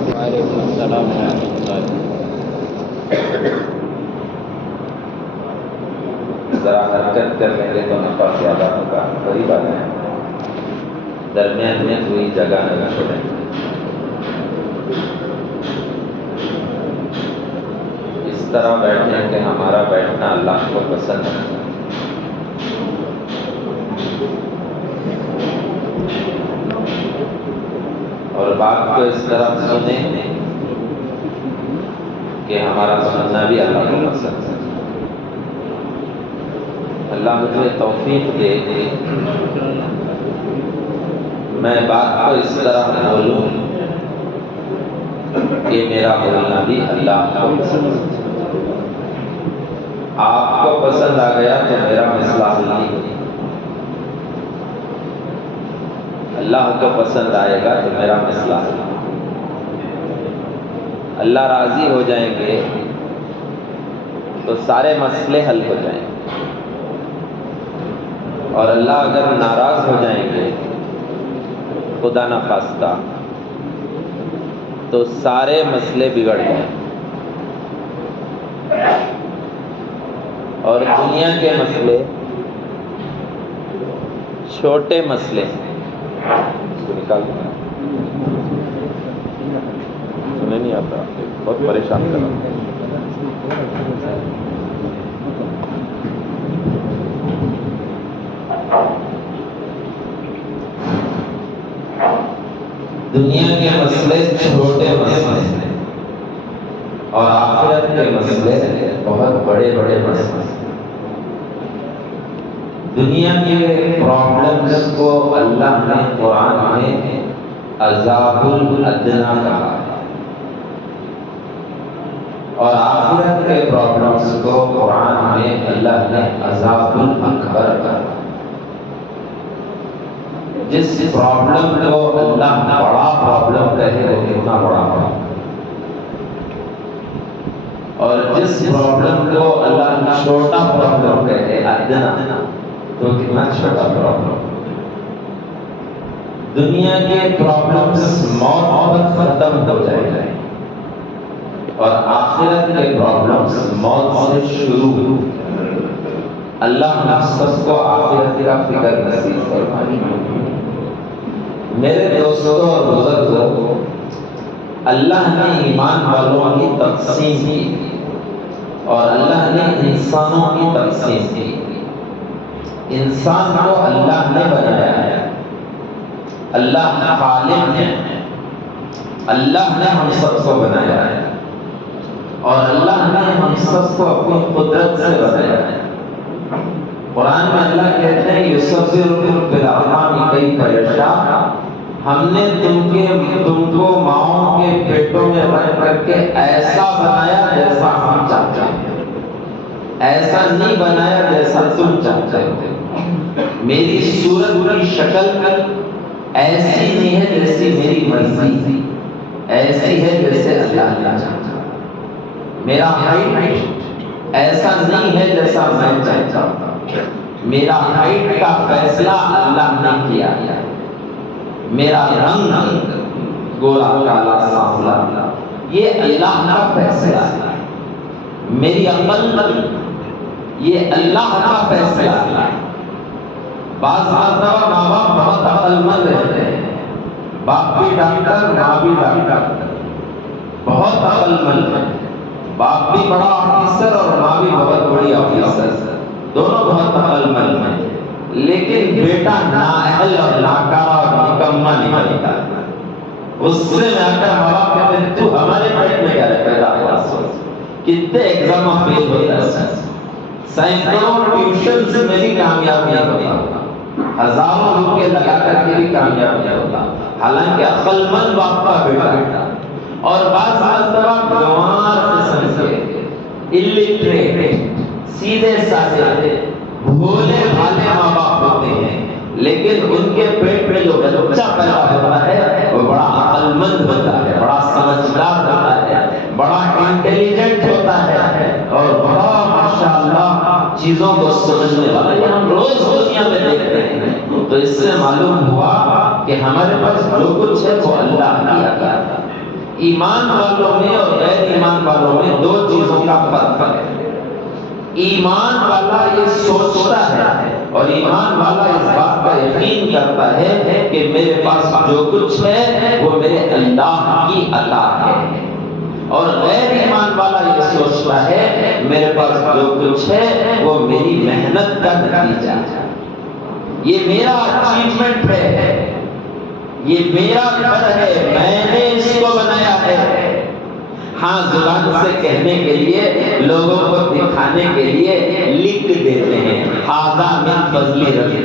وعلیکم السلام ورحمۃ اللہ۔ ذرا حرکت کر لیں گے تو نفع زیادہ ہوگا، بڑی بات ہے۔ درمیان میں کوئی جگہ نہ چھوڑیں۔ اس طرح بیٹھیں کہ ہمارا بیٹھنا اللہ کو پسند ہے۔ اور بات کو اس طرح سنیں کہ ہمارا سننا بھی اللہ کو پسند ہے۔ اللہ مجھے توفیق دے میں بات کو اس طرح بولوں کہ میرا بولنا بھی اللہ کو پسند ہے۔ آپ کو پسند آ گیا تو میرا مسئلہ حل نہیں ہوگا۔ اللہ کو پسند آئے گا تو میرا مسئلہ حل ہوگا۔ اللہ راضی ہو جائیں گے تو سارے مسئلے حل ہو جائیں گے، اور اللہ اگر ناراض ہو جائیں گے خدا نخواستہ تو سارے مسئلے بگڑ جائیں گے۔ اور دنیا کے مسئلے چھوٹے مسئلے ہیں۔ اس کو نکال دیں، سنیں نہیں آتا، بہت پریشان کر رہا۔ دنیا کے مسئلے چھوٹے مسئلے ہیں اور آخرت کے مسئلے بہت بڑے بڑے مسئلے ہیں۔ دنیا کے پرابلمز کو اللہ نے قرآن میں عذاب الادنا کہا ہے، اور آخرت کے پرابلمز کو قرآن میں اللہ نے عذاب الاکبر کہا ہے۔ جس پرابلم کو اللہ بڑا پرابلم کہے وہ کتنا بڑا پرابلم، اور جس پرابلم کو اللہ چھوٹا پرابلم کہے ادنا تو کتنا چھوٹا پرابلم۔ دنیا کے پرابلمز موت پر ختم ہو جائے گا، اور آخرت کے پرابلمز موت سے شروع۔ اللہ ہم سب کو آخرت کا فکر نصیب فرمائے۔ میرے دوستوں اور بزرگوں، اللہ نے ایمان والوں کی تقسیم کی اور اللہ نے انسانوں کی تقسیم کی۔ انسان کو اللہ نے بنایا ہے، اللہ خالق ہے، اللہ نے ہم سب کو بنایا ہے، اور اللہ نے ہم سب کو اپنی قدرت سے بنایا ہے۔ قرآن میں اللہ کہتے ہیں یُصَوِّرُکُم فِی الْأَرْحَامِ کَیْفَ یَشَاءُ، ہم نے تم کو ماؤں کے پیٹوں میں رکھ کر کے ایسا بنایا جیسا ہم چاہتے ہیں، ایسا نہیں بنایا جیسا تم چاہتے ہو۔ میری صورت کی شکل ایسی نہیں ہے جیسی میری مرضی، ایسی ہے جیسے اللہ نے چاہا۔ میرا ہائٹ ایسا نہیں ہے جیسا میں چاہتا ہوں، میرا ہائٹ کا فیصلہ اللہ نے کیا۔ میرا رنگ گورا کالا سانولا یہ اللہ کا فیصلہ ہے۔ میری عقل یہ اللہ کا فیصلہ ہے۔ بعض مرتبہ ماں باپ بہت عقل مند رہتے ہیں، باپ بھی ڈاکٹر ماں بھی ڈاکٹر، بہت عقل مند ہے، باپ بھی بڑا آفیسر اور ماں بھی بہت بڑی آفیسر، دونوں بہت عقل مند ہیں، لیکن بیٹا نااہل اور ناکارہ اور نکما نکلتا ہے۔ غصے میں آ کر ماں باپ کہتے ہیں تو ہمارے پیٹ میں کیا پیدا ہوا، کتنے ایگزام فیل ہوتا ہے، سینکڑوں ٹیوشن سے میری کامیاب نہیں ہوتا، ہزاروں روپے لگا کر کے بھی کامیاب نہیں ہوتا، حالانکہ عقل مند باپ کا بیٹا۔ اور بعض مرتبہ گنوار قسم کے الٹریٹ سیدھے سادے بھولے بھالے ماں باپ ہوتے ہیں، لیکن ان کے پیٹ میں جو بچہ پیدا ہوتا ہے وہ بڑا عقل مند ہوتا ہے، بڑا سمجھدار ہوتا ہے، بڑا انٹیلیجنٹ ہوتا ہے، اور بڑا ماشاءاللہ چیزوں کو سمجھنے والا۔ یہ ہم روز دنیا میں دیکھ رہے ہیں، تو اس سے معلوم ہوا کہ ہمارے پاس جو کچھ ہے وہ اللہ کی عطا ہے۔ ایمان والوں میں اور غیر ایمان والوں میں دو چیزوں کا فرق ہے۔ ایمان والا یہ سوچتا ہے اور ایمان والا اس بات کا یقین کرتا ہے کہ میرے پاس جو کچھ ہے وہ میرے اللہ کی عطا ہے، اور غیر ایمان والا یہ سوچتا ہے میرے پاس جو کچھ ہے وہ میری محنت کا نتیجہ ہے، یہ میرا اچیومنٹ ہے، یہ میرا گھر ہے، میں نے اس کو بنایا ہے۔ ہاں زبان سے کہنے کے لیے، لوگوں کو دکھانے کے لیے لکھ دیتے ہیں ھذا من فضل ربی،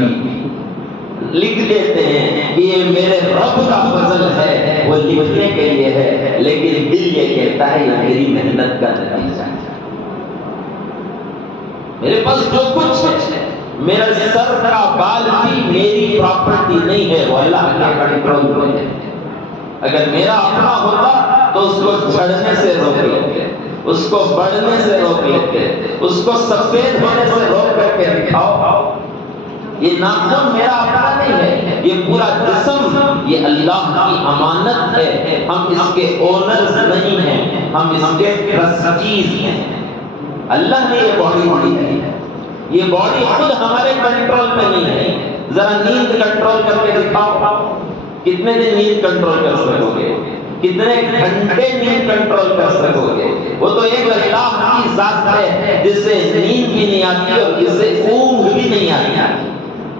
لکھ دیتے ہیں کہ یہ میرے رب کا فضل ہے، وہ لکھنے کے لیے ہے، لیکن دل یہ کہتا ہے یہ میری محنت کا نتیجہ ہے۔ میرے پاس جو کچھ ہے، میرا سر کا بال بھی میری پراپرٹی نہیں ہے، وہ اللہ کے کنٹرول میں ہے۔ اگر میرا اپنا ہوتا تو اس کو جھڑنے سے روک لیتے، اس کو بڑھنے سے روک لیتے، اس کو سفید ہونے سے روک کر کے دکھاؤ۔ یہ ناخن میرا اپنا نہیں ہے، یہ پورا جسم یہ اللہ کی امانت ہے، ہم اس کے اونرز نہیں ہیں، ہم اس کے ٹرسٹیز ہیں۔ اللہ نے یہ باڈی دی ہے، یہ باڈی خود ہمارے کنٹرول میں نہیں ہے۔ ذرا نیند کنٹرول کر کے دکھاؤ، کتنے دن نیند کنٹرول کر سکو گے؟ کتنے گھنٹے نیند کنٹرول کر سکو گے؟ وہ تو ایک اللہ کی ذات ہے جس سے نیند بھی نہیں آتی اور جس سے اونگ بھی نہیں آتی،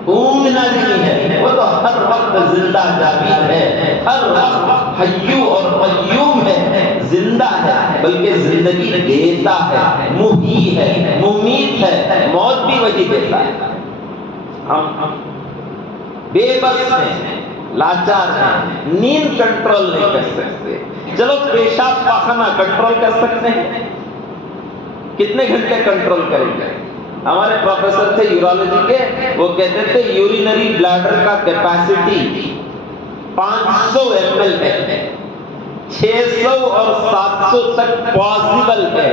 اونگنا بھی نہیں ہے، وہ تو ہر وقت زندہ جاوید ہے، ہر وقت حیو اور قیوم ہے، زندہ ہے، بلکہ زندگی دیتا ہے، محیی ہے، ممیت ہے، موت بھی وہی دیتا ہے۔ ہم بے بس ہیں، لاچار ہیں، نیند کنٹرول نہیں کر سکتے۔ چلو پیشاب پاخانہ کنٹرول کر سکتے ہیں، کتنے گھنٹے کنٹرول کریں گے؟ ہمارے پروفیسر تھے یورولوجی کے، وہ کہتے تھے یورینری بلیڈر کا کیپیسٹی 500 ml ہے، 600 اور 700 تک پاسبل ہے،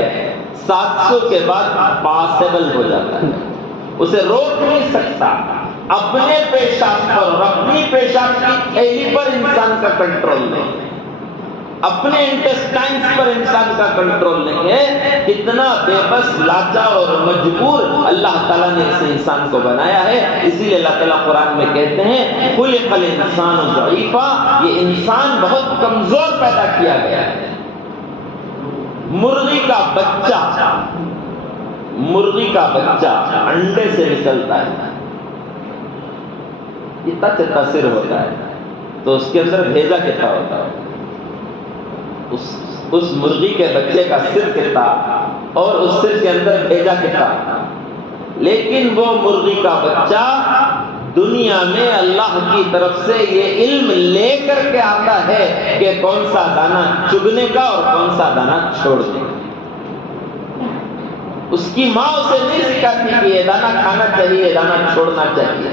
700 کے بعد پاسبل ہو جاتا ہے، اسے روک نہیں سکتا۔ اپنے پیشاب پر اور اپنی پیشاب کی تھیلی پر انسان کا کنٹرول نہیں ہے، اپنے انٹسٹائنز پر انسان کا کنٹرول نہیں ہے۔ کتنا بے بس، لاچار اور مجبور اللہ تعالیٰ نے اس انسان کو بنایا ہے۔ اسی لیے اللہ تعالیٰ قرآن میں کہتے ہیں خلق الانسان ضعیفا، یہ انسان بہت کمزور پیدا کیا گیا ہے۔ مرغی کا بچہ انڈے سے نکلتا ہے، اتنا چتا سر ہوتا ہے، تو اس کے اندر بھیجا کتنا ہوتا ہے؟ اس مرغی کے بچے کا سر کتنا اور اس سر کے اندر بھیجا کتنا؟ لیکن وہ مرغی کا بچہ دنیا میں اللہ کی طرف سے یہ علم لے کر کے آتا ہے کہ کون سا دانہ چگنے کا اور کون سا دانہ چھوڑنے کا۔ اس کی ماں اسے نہیں سکھاتی کہ یہ دانہ کھانا چاہیے، یہ دانہ چھوڑنا چاہیے،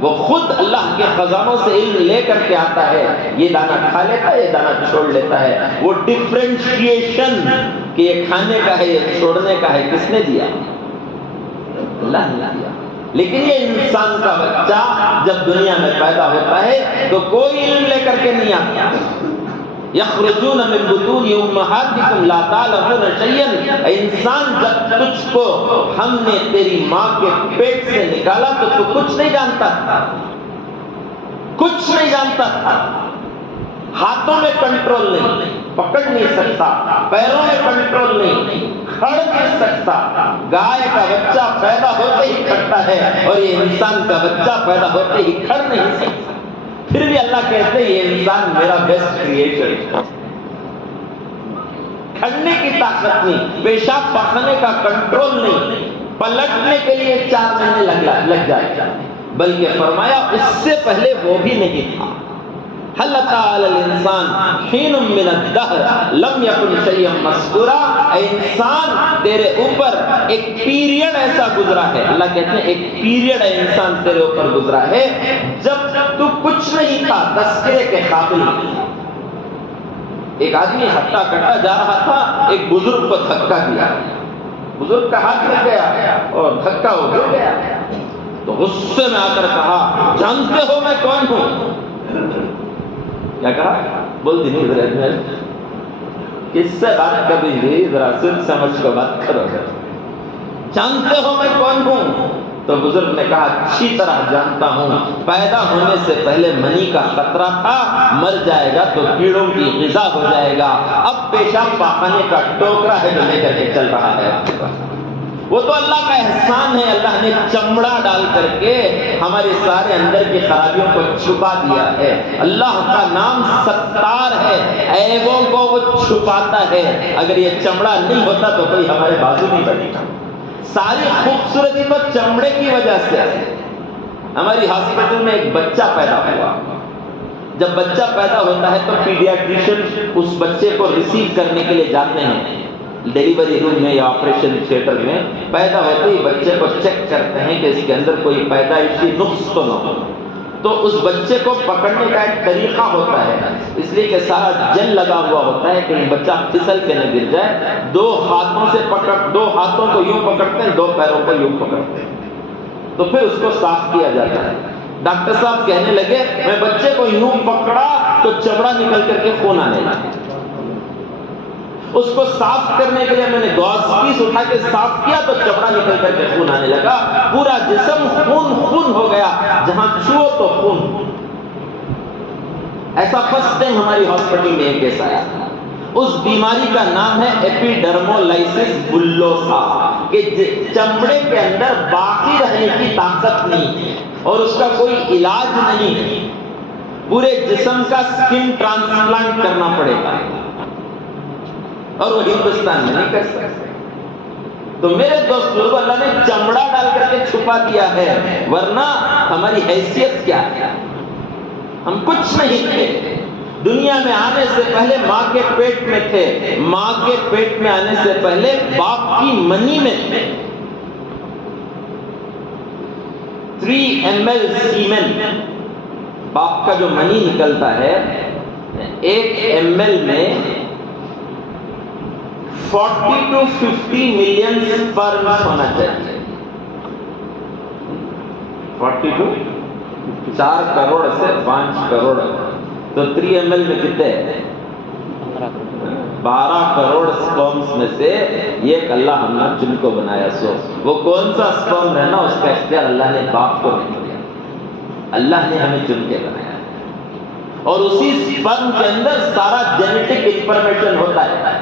وہ خود اللہ کے خزانوں سے علم لے کر کے آتا ہے، یہ دانہ کھا لیتا ہے، یہ دانہ چھوڑ لیتا ہے۔ وہ ڈفرینشیشن کہ یہ کھانے کا ہے، یہ چھوڑنے کا ہے، کس نے دیا؟ اللہ نے دیا۔ لیکن یہ انسان کا بچہ جب دنیا میں پیدا ہوتا ہے تو کوئی علم لے کر کے نہیں آتا۔ یخرجون من بطون امہاتکم لا تعلمون شیئا، انسان جب تجھ کو ہم نے تیری ماں کے پیٹ سے نکالا تو تو کچھ نہیں جانتا تھا، کچھ نہیں جانتا تھا، ہاتھوں میں کنٹرول نہیں، پکڑ نہیں سکتا، پیروں میں کنٹرول نہیں، کھڑ نہیں سکتا۔ گائے کا بچہ پیدا ہوتے ہی کھڑتا ہے اور یہ انسان کا بچہ پیدا ہوتے ہی کھڑ نہیں سکتا، پھر بھی اللہ کہتے ہیں یہ انسان میرا بیسٹ کریشن ہے۔ کھڑنے کی طاقت نہیں، پیشاب پاخانے کا کنٹرول نہیں، پلٹنے کے لیے 4 مہینے لگ جائے گا، بلکہ فرمایا اس سے پہلے وہ بھی نہیں تھا۔ هل أتى على الإنسان حين من الدهر لم يكن شيئا مذكورا، انسان تیرے اوپر ایک پیریڈ ایسا گزرا ہے، اللہ کہتے ہیں ایک پیریڈ انسان تیرے اوپر گزرا ہے جب تو کچھ نہیں تھا، تذکرے کے قابل نہیں۔ ایک آدمی ہٹا کٹا جا رہا تھا، ایک بزرگ کو دھکا دیا، بزرگ کا ہاتھ لگ گیا اور دھکا ہو گیا، تو غصے میں آ کر کہا جانتے ہو میں کون ہوں؟ کیا کہا؟ بول دی نہیں کس سے بات کر رہی ہے، ذرا سن سمجھ کر بات کرو، جانتے ہو میں کون ہوں؟ تو بزرگ نے کہا اچھی طرح جانتا ہوں، پیدا ہونے سے پہلے منی کا خطرہ تھا، مر جائے گا تو کیڑوں کی غذا ہو جائے گا، اب پیشاب پاخانے کا ٹوکرا ہے جو لے کر کے چل رہا ہے۔ وہ تو اللہ کا احسان ہے، اللہ نے چمڑا ڈال کر کے ہمارے سارے اندر کی خرابیوں کو چھپا دیا ہے۔ اللہ کا نام ستار ہے، عیبوں کو وہ چھپاتا ہے۔ اگر یہ چمڑا نہیں ہوتا تو کوئی ہمارے بازو نہیں بنے گا۔ ساری خوبصورتی تو چمڑے کی وجہ سے ہے۔ ہماری ہاسپٹل میں ایک بچہ پیدا ہوا، جب بچہ پیدا ہوتا ہے تو پیڈیاٹریشین اس بچے کو ریسیو کرنے کے لیے جاتے ہیں ڈیلیوری روم میں یا آپریشن تھیٹر میں۔ پیدا ہوتے ہی بچے کو چیک کرتے ہیں کہ اس کے اندر کوئی پیدائشی نقص تو نہ ہو، تو اس بچے کو پکڑنے کا ایک طریقہ ہوتا ہے، اس لیے کہ سارا جل لگا ہوا ہوتا ہے کہ بچہ پھسل کے نہ گر جائے۔ دو ہاتھوں کو یوں پکڑتے ہیں، دو پیروں کو یوں پکڑتے ہیں، تو پھر اس کو صاف کیا جاتا ہے۔ ڈاکٹر صاحب کہنے لگے میں بچے کو یوں پکڑا تو چمڑا نکل کر کے خون آنے لگا، اس کو صاف کرنے کے لیے میں نے گاز پیس اٹھا کے صاف کیا تو چمڑا نکل کر کے خون آنے لگا، پورا جسم خون ہو گیا، جہاں چھو تو خون۔ ایسا فرسٹ ٹائم ہماری ہاسپٹل میں ایک کیس آیا، اس بیماری کا نام ہے ایپیڈرمولائسس بلوسا، کہ چمڑے کے اندر باقی رہنے کی طاقت نہیں ہے اور اس کا کوئی علاج نہیں ہے، پورے جسم کا سکن ٹرانسپلانٹ کرنا پڑے گا، اور وہ ہندوستان میں نہیں کر سکتے۔ تو میرے دوست لوگوں، اللہ نے چمڑا ڈال کر کے چھپا دیا ہے، ورنہ ہماری حیثیت کیا ہے؟ ہم کچھ نہیں تھے، دنیا میں آنے سے پہلے ماں کے پیٹ میں تھے، ماں کے پیٹ میں آنے سے پہلے باپ کی منی میں تھے۔ 3 ml سیمن، باپ کا جو منی نکلتا ہے، 1 ml میں 40 to 50 ملین سپرمز ہونا چاہیے۔ 40 to 4 کروڑ سے 5 کروڑ، تو 3 ml میں کتنے؟ 12 کروڑ سپرمز میں سے ایک اللہ ہم نے چن کو بنایا۔ سو وہ کون سا سپرم ہے نا، اس کا اختیار اللہ نے باپ کو نہیں دیا، اللہ نے ہمیں چن کے بنایا، اور اسی سپرم کے اندر سارا جینیٹک انفارمیشن ہوتا ہے،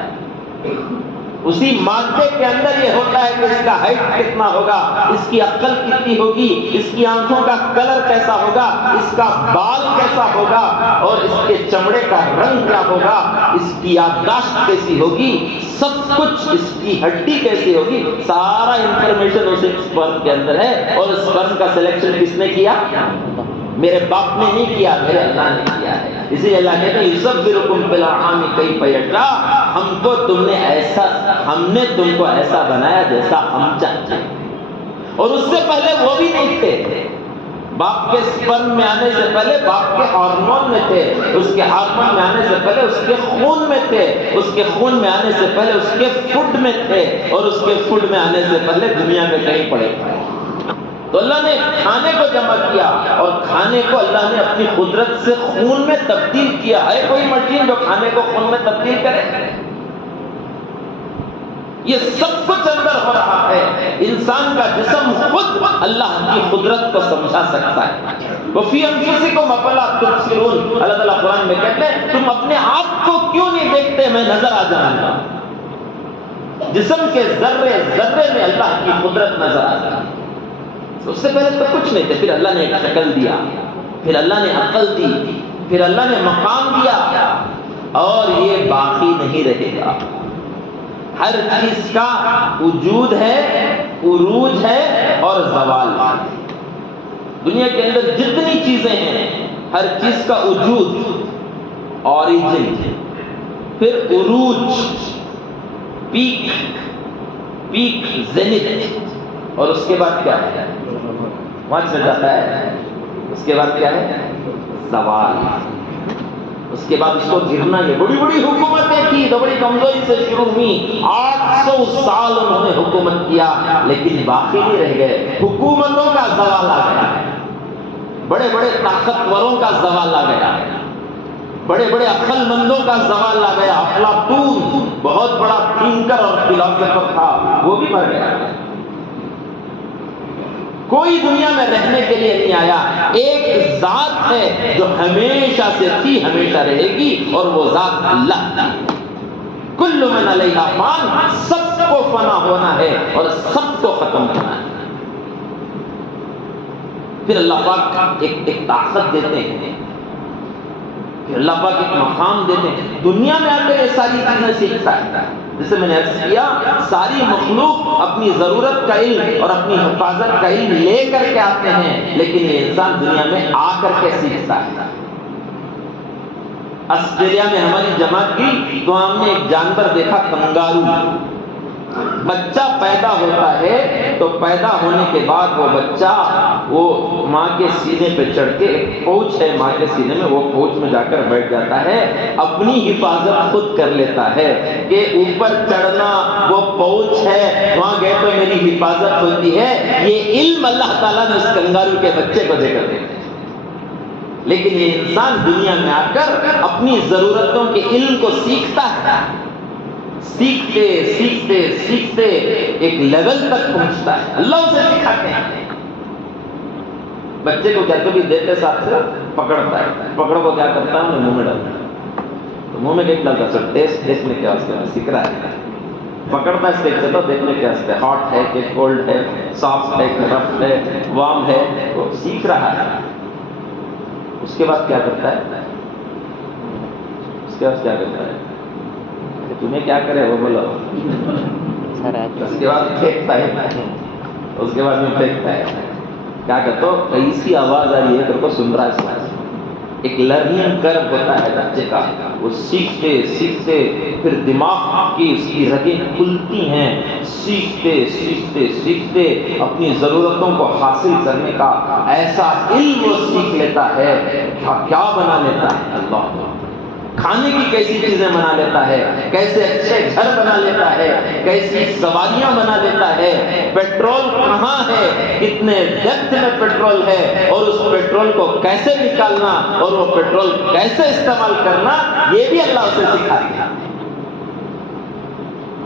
اسی مادے کے اندر یہ ہوتا ہے کہ اس کا ہائٹ کتنا ہوگا، اس کی عقل کتنی ہوگی، اس کی آنکھوں کا کلر کیسا ہوگا، اس کا بال کیسا ہوگا، اور اس کے چمڑے کا رنگ کیا ہوگا، اس کی یادداشت کیسی ہوگی، سب کچھ، اس کی ہڈی کیسی ہوگی، سارا انفارمیشن اس سپرم کے اندر ہے۔ اور سپرم کا سلیکشن کس نے کیا؟ میرے باپ نے نہیں کیا، میرے اللہ نے کیا ہے۔ اسی لیے اللہ کہتے ہیں یصبرکم فی الارحام کیف یشاء، ہم کو تم نے ایسا، ہم نے تم کو ایسا بنایا جیسا ہم چاہتے ہیں۔ اور اس سے پہلے وہ بھی نہیں تھے، باپ کے سپرم میں آنے سے پہلے باپ کے ہارمون میں تھے، اس کے ہارمون میں آنے سے پہلے اس کے خون میں تھے، اس کے خون میں آنے سے پہلے اس کے فوڈ میں تھے، اور اس کے فوڈ میں آنے سے پہلے دنیا میں کہیں پڑے تھے۔ تو اللہ نے کھانے کو جمع کیا، اور کھانے کو اللہ نے اپنی قدرت سے خون میں تبدیل کیا۔ ہے کوئی مشین جو کھانے کو خون میں تبدیل کرے؟ یہ سب کچھ اندر ہو رہا ہے۔ انسان کا جسم خود اللہ کی قدرت کو سمجھا سکتا ہے۔ وَفِي أَنفُسِكُمْ أَفَلَا تُبْصِرُونَ، اللہ تعالیٰ قرآن میں کہتے ہیں تم اپنے آپ کو کیوں نہیں دیکھتے، میں نظر آ جاؤں گا۔ جسم کے ذرے ذرے میں اللہ کی قدرت نظر آ جاتی ہے۔ اس سے پہلے تو کچھ نہیں تھے، پھر اللہ نے ایک شکل دیا، پھر اللہ نے عقل دی، پھر اللہ نے مقام دیا، اور یہ باقی نہیں رہے گا۔ ہر چیز کا وجود ہے، عروج ہے اور زوال ہے۔ دنیا کے اندر جتنی چیزیں ہیں، ہر چیز کا وجود، اوریجن، پھر عروج، پیک زینت، اور اس کے بعد کیا ہے؟ وہاں سے جاتا ہے، اس کے بعد کیا ہے؟ زوال۔ اس کے بعد اس کو گرنا۔ یہ بڑی بڑی حکومتیں تھی تو بڑی کمزوری سے شروع ہوئی، 800 سال انہوں نے حکومت کیا، لیکن باقی نہیں رہ گئے۔ حکومتوں کا زوال آ گیا، بڑے بڑے طاقتوروں کا زوال آ گیا، بڑے بڑے عقل مندوں کا زوال آ گیا. افلاطون بہت بڑا تھنکر اور فلاسفر تھا, وہ بھی مر گیا. کوئی دنیا میں رہنے کے لیے نہیں آیا. ایک ذات ہے جو ہمیشہ سے تھی, ہمیشہ رہے گی, اور وہ ذات اللہ تھی. کل من علیہا فان, سب کو فنا ہونا ہے اور سب کو ختم ہونا ہے. پھر اللہ پاک ایک طاقت دیتے ہیں, پھر اللہ پاک ایک مقام دیتے ہیں. دنیا میں آ کر یہ ساری چیزیں سیکھتا ہے. جیسے میں نے عرض کیا, ساری مخلوق اپنی ضرورت کا علم اور اپنی حفاظت کا علم لے کر کے آتے ہیں, لیکن یہ انسان دنیا میں آ کر کے سیکھتا ہے. آسٹریلیا میں ہماری جماعت کی تو ہم نے ایک جانور دیکھا, کنگارو. بچہ پیدا ہوتا ہے تو پیدا ہونے کے بعد وہ بچہ وہ ماں کے سینے پہ چڑھ کے, ایک پوچھ ہے ماں کے سینے میں, وہ پوچھ میں جا کر بیٹھ جاتا ہے. اپنی حفاظت خود کر لیتا ہے کہ اوپر چڑھنا وہ پوچھ ہے, وہاں گئے تو میری حفاظت ہوتی ہے. یہ علم اللہ تعالیٰ نے اس کنگارو کے بچے کو دے کر دیا. لیکن یہ انسان دنیا میں آ کر اپنی ضرورتوں کے علم کو سیکھتا ہے. سیکھتے سیکھتے سیکھتے ایک لیول تک پہنچتا ہے. اللہ اسے سکھاتے ہیں. بچے کو کیا کبھی دیتے ساتھ سے پکڑتا ہے, پکڑ کو کیا کرتا ہے, انہیں منہ میں ڈالتا ہے. تو منہ میں کیا ڈالتا ہے, ٹیسٹ دیکھنے کے واسطے سیکھ رہا ہے. پکڑتا ہے اسٹیک سے تو دیکھنے کے واسطے, ہاٹ ہے کہ کولڈ ہے, سافٹ ہے کہ رف ہے, وارم ہے, وہ سیکھ رہا ہے. اس کے بعد کیا کرتا ہے, اس کے بعد کیا کرتا ہے, تمہیں کیا کرے وہ بولو. اس کے بعد پھینکتا ہے, اس کے بعد میں پھینکتا ہے. کیا کہتا ہو, ایسی آواز آ رہی ہے, کو سن رہا ہے. ایک لرننگ کرو ہوتا ہے بچے کا, وہ سیکھتے سیکھتے پھر دماغ کی اس کی رگیں کھلتی ہیں. سیکھتے سیکھتے سیکھتے اپنی ضرورتوں کو حاصل کرنے کا ایسا علم وہ سیکھ لیتا ہے. کیا بنا لیتا ہے اللہ, کھانے کی کیسی چیزیں بنا لیتا ہے, کیسے اچھے گھر بنا لیتا ہے, کیسی سواریاں بنا لیتا ہے, پیٹرول کہاں ہے, کتنے ڈیپتھ میں پیٹرول ہے, اور اس پیٹرول کو کیسے نکالنا اور وہ پیٹرول کیسے استعمال کرنا, یہ بھی اللہ اسے سکھاتا ہے.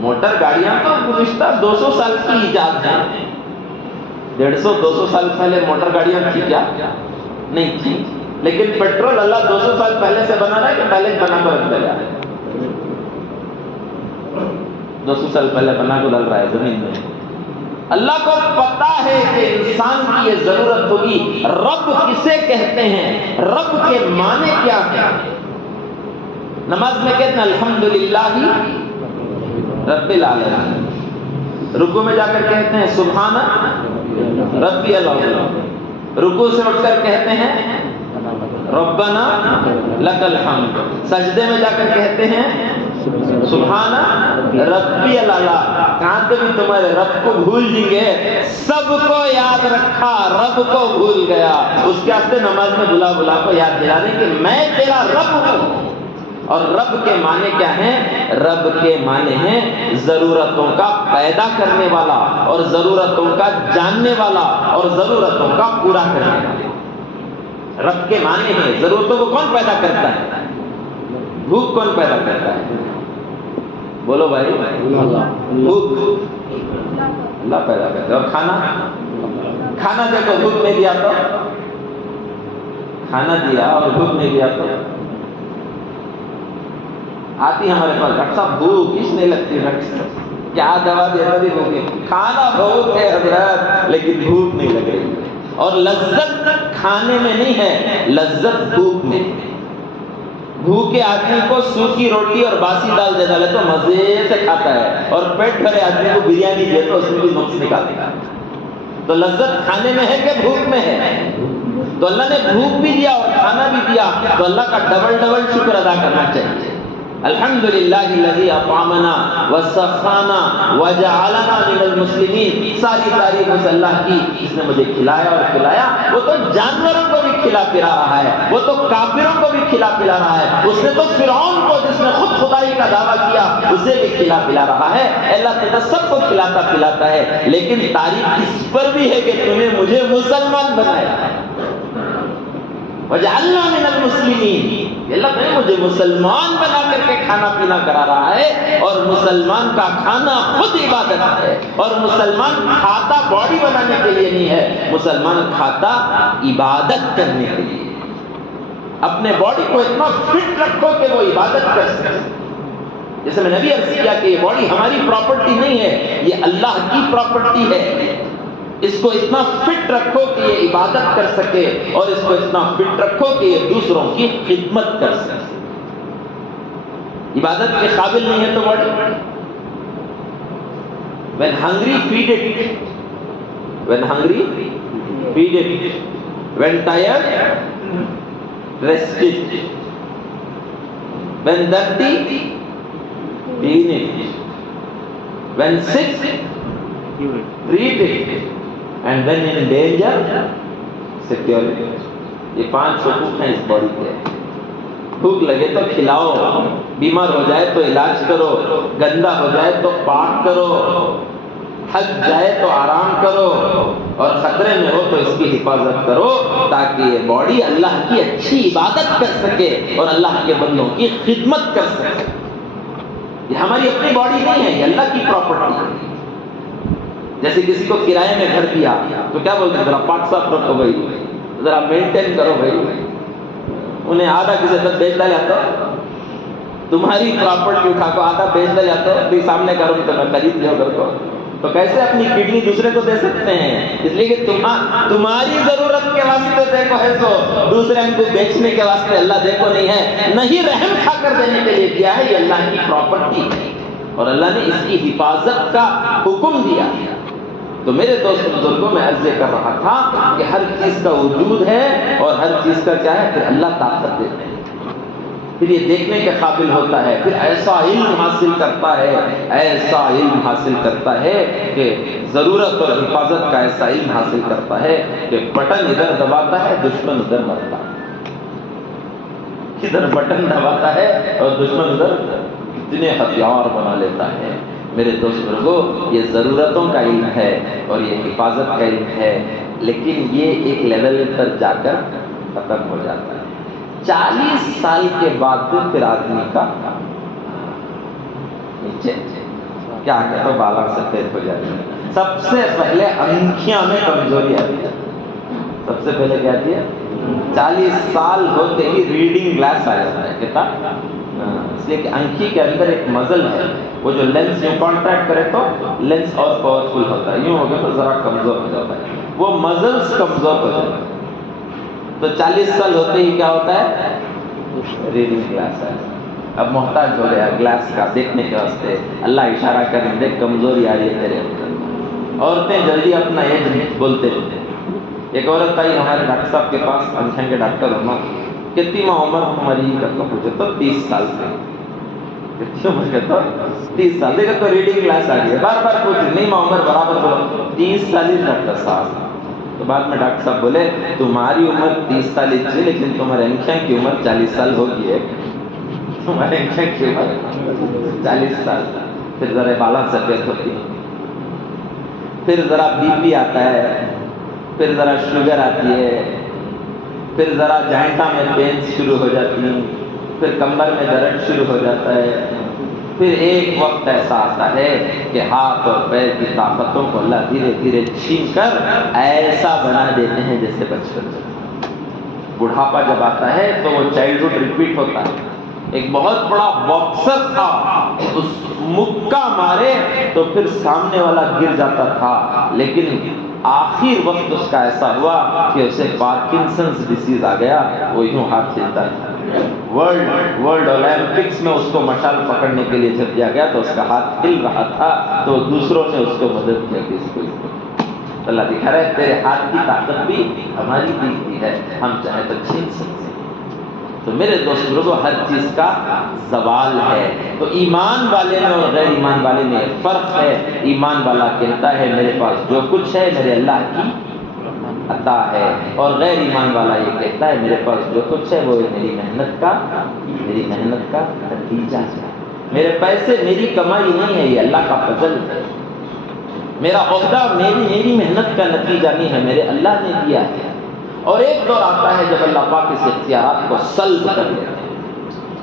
موٹر گاڑیاں تو گزشتہ 200 سال کی ایجاد ہے. 150-200 سال پہلے موٹر گاڑیاں تھی کیا, نہیں تھی. لیکن پیٹرول اللہ 200 سال پہلے سے بنا رہا ہے کہ پہلے بنا کر رکھ دیا ہے. 200 سال پہلے بنا کو ڈال رہا ہے زمین میں. اللہ کو پتا ہے کہ انسان کی یہ ضرورت ہوگی. رب کسے کہتے ہیں, رب کے معنی کیا ہے. نماز میں کہتے ہیں الحمدللہ رب العالمین. رکوع میں جا کر کہتے ہیں سبحان ربی العظیم. رکوع سے اٹھ کر کہتے ہیں ربنا لک الحمد. سجدے میں جا کر کہتے ہیں سبحان ربی الاعلی. کہاں تو بھی تمہارے رب کو بھول جائیں گے, سب کو یاد رکھا, رب کو بھول گیا. اس کے واسطے نماز میں بلا بلا کو یاد دلانے کہ میں تیرا رب ہوں. اور رب کے معنی کیا ہیں, رب کے معنی ہیں ضرورتوں کا پیدا کرنے والا, اور ضرورتوں کا جاننے والا, اور ضرورتوں کا پورا کرنے والا. رب کے معنی ہیں ضرورتوں کو کون پیدا کرتا ہے, بھوک کون پیدا کرتا ہے, بولو بھائی. بھوک اللہ پیدا کرتا ہے. اور کھانا دیکھو, بھوک نہیں دیا تو, کھانا دیا اور بھوک نہیں دیا تو آتی ہمارے پاس, ڈاکٹر صاحب بھوک اس نہیں لگتی, کیا دوا دیتا بھی ہوگی, کھانا بہت ہے حضرت لیکن بھوک نہیں لگ رہی. اور لذت کھانے میں نہیں ہے, لذت بھوک میں. بھوکے آدمی کو سوکھی روٹی اور باسی دال دے ڈالے تو مزے سے کھاتا ہے, اور پیٹ بھرے آدمی کو بریانی دے تو اس میں بھی نقص نکال دے. تو لذت کھانے میں ہے کہ بھوک میں ہے. تو اللہ نے بھوک بھی دیا اور کھانا بھی دیا, تو اللہ کا ڈبل شکر ادا کرنا چاہیے. الحمدللہ الذی اطعمنا وسقانا وجعلنا من المسلمین. ساری تعریف اس اللہ کی جس نے مجھے کھلایا اور پلایا. وہ تو جانوروں کو بھی کھلا پلا رہا ہے, وہ تو کافروں کو بھی کھلا پلا رہا ہے. اس نے تو فرعون کو جس نے خود خدائی کا دعویٰ کیا اسے بھی کھلا پلا رہا ہے. اللہ تعالیٰ سب کو کھلاتا پلاتا ہے, لیکن تعریف اس پر بھی ہے کہ تم نے مجھے مسلمان بنایا. وجعلنا من المسلمین. اللہ نے مجھے مسلمان بنا کر کے کھانا پینا کرا رہا ہے، اور مسلمان کا کھانا خود عبادت ہے، اور مسلمان کھاتا باڈی بنانے کے لیے نہیں ہے، مسلمان کھاتا عبادت کرنے کے لیے۔ اپنے باڈی کو اتنا فٹ رکھو کہ وہ عبادت کر سکے۔ جیسے میں نے بھی عرض کیا کہ یہ باڈی ہماری پراپرٹی نہیں ہے، یہ اللہ کی پراپرٹی ہے۔ اس کو اتنا فٹ رکھو کہ یہ عبادت کر سکے، اور اس کو اتنا فٹ رکھو کہ یہ دوسروں کی خدمت کر سکے۔ عبادت کے قابل نہیں ہے تو body, when hungry feed it, when hungry feed it, when tired rest it, when dirty clean it, when sick treat it, and when in danger secure it۔ یہ 5 حقوق ہیں اس باڈی کے۔ بھوک لگے تو کھلاؤ، بیمار ہو جائے تو علاج کرو، گندا ہو جائے تو پاک کرو، تھک جائے تو آرام کرو، اور خطرے میں ہو تو اس کی حفاظت کرو، تاکہ یہ باڈی اللہ کی اچھی عبادت کر سکے اور اللہ کے بندوں کی خدمت کر سکے۔ یہ ہماری اپنی باڈی نہیں ہے، یہ اللہ کی پراپرٹی ہے۔ جیسے کسی کو کرائے میں گھر دیا تو کیا بولتے ہیں، ذرا پاک صاف رکھو بھائی، ذرا مینٹین کرو بھائی۔ انہیں آدھا کسی طرح بیچ ڈالا تو تمہاری پراپرٹی اٹھا کو آدھا بیچ ڈالا تو سامنے کا روم تمہیں خرید لو گھر کو، تو کیسے اپنی کڈنی دوسرے کو دے سکتے ہیں؟ اس لیے کہ تمہاری ضرورت کے واسطے دیکھو ہے، تو دوسرے کو بیچنے کے واسطے اللہ دیکھو نہیں ہے، نہیں رحم کھا کر دینے کے لیے کیا ہے، یہ اللہ کی پراپرٹی ہے، اور اللہ نے اس کی حفاظت کا حکم دیا۔ تو میرے دوست بزرگوں میں عرض کر رہا تھا کہ ہر چیز کا وجود ہے، اور ہر چیز کا کیا ہے، پھر اللہ طاقت دیتے ہیں، پھر یہ دیکھنے کے قابل ہوتا ہے، پھر ایسا علم حاصل کرتا ہے، ایسا علم حاصل کرتا ہے کہ ضرورت اور حفاظت کا ایسا علم حاصل کرتا ہے کہ بٹن ادھر دباتا ہے، دشمن ادھر مرتا ہے، ادھر بٹن دباتا ہے اور دشمن ادھر اتنے ہتھیار بنا لیتا ہے۔ میرے دوست بزرگوں، یہ ضرورتوں کا علم ہے اور یہ حفاظت کا علم ہے، لیکن یہ ایک لیول پر جا کر ختم ہو جاتا ہے۔ 40 سال کے بعد پھر آدمی کا نیچے کیا کہتے ہیں، بالا سفید ہو جاتی ہے۔ سب سے پہلے انکھیاں میں کمزوری آتی ہے، سب سے پہلے کیا آتی ہے، 40 سال ہوتے ہی ریڈنگ گلاس آ جاتا ہے کہتا، اس لیے کہ انکھی کے اندر ایک مزل ہے، وہ جو لینس یوں کانٹریکٹ کرے تو لینس اور پاورفل ہوتا ہے، یوں ہو گیا تو ذرا کمزور ہو جاتا ہے، وہ مزلز کمزور ہو جاتا ہے۔ تو 40 سال ہوتے ہی کیا ہوتا ہے، ریڈنگ گلاس ہے، اب محتاج ہو گیا گلاس کا دیکھنے کے واسطے۔ اللہ اشارہ کریں، دیکھ کمزوری آ رہی ہے تیرے اندر۔ عورتیں جلدی اپنا ایج بولتے رہتے ہیں۔ ایک عورت آئی ہمارے ڈاکٹر صاحب کے پاس، آنکھیں کے ڈاکٹر ہونا، کتنی عمر ہماری کا پوچھے تو 30 سال سے، کتنی عمر کے تو 30 سال، دیکھا تو ریڈنگ گلاس آ رہی ہے، بار بار پوچھے نہیں ماں عمر برابر بولو 30 سال ہی ڈاکٹر صاحب۔ تو بعد میں ڈاکٹر صاحب بولے تمہاری عمر 30 سال ہی تھی، لیکن تمہارے آنکھیں کی عمر 40 سال ہوگی ہے، تمہارے آنکھیں کی عمر 40 سال، پھر ذرا بالا سفید ہوتی ہے، پھر ذرا بی پی آتا ہے، پھر ذرا شوگر آتی ہے، پھر ذرا جائنٹاں میں پینس شروع ہو جاتی ہیں، پھر کمر میں درد شروع ہو جاتا ہے، پھر ایک وقت ایسا آتا ہے کہ ہاتھ اور پیر کی طاقتوں کو اللہ دھیرے دھیرے چھین کر ایسا بنا دیتے ہیں جیسے بچپن میں۔ بڑھاپا جب آتا ہے تو وہ چائلڈہڈ ریپیٹ ہوتا ہے۔ ایک بہت بڑا باکسر تھا، اس مکہ مارے تو پھر سامنے والا گر جاتا تھا، لیکن آخر وقت اس کا ایسا ہوا کہ اسے پارکنسنز ڈیزیز آ گیا، وہ یوں ہاتھ چلتا تھا۔ ورلڈ اولمپکس میں اس کو مشال پکڑنے کے لیے جب دیا گیا تو اس کا ہاتھ ہل رہا تھا، تو دوسروں نے اس کو مدد کی کہ اس کو اللہ دکھا رہا ہے تیرے ہاتھ کی طاقت بھی ہماری دی ہے، ہم چاہے تو چھین سکتے ہیں۔ تو میرے دوست لوگوں، ہر چیز کا زوال ہے۔ تو ایمان والے میں اور غیر ایمان والے میں فرق ہے۔ ایمان والا کہتا ہے میرے پاس جو کچھ ہے میرے اللہ کی عطا ہے، اور غیر ایمان والا یہ کہتا ہے میرے پاس جو کچھ ہے وہ میری محنت کا نتیجہ ہے، میرے پیسے میری کمائی نہیں ہے، یہ اللہ کا فضل ہے، میرا عہدہ میری محنت کا نتیجہ نہیں ہے، میرے اللہ نے دیا ہے۔ اور ایک دور آتا ہے جب اللہ پاک اس اختیارات کو سلب کر لیتے ہیں،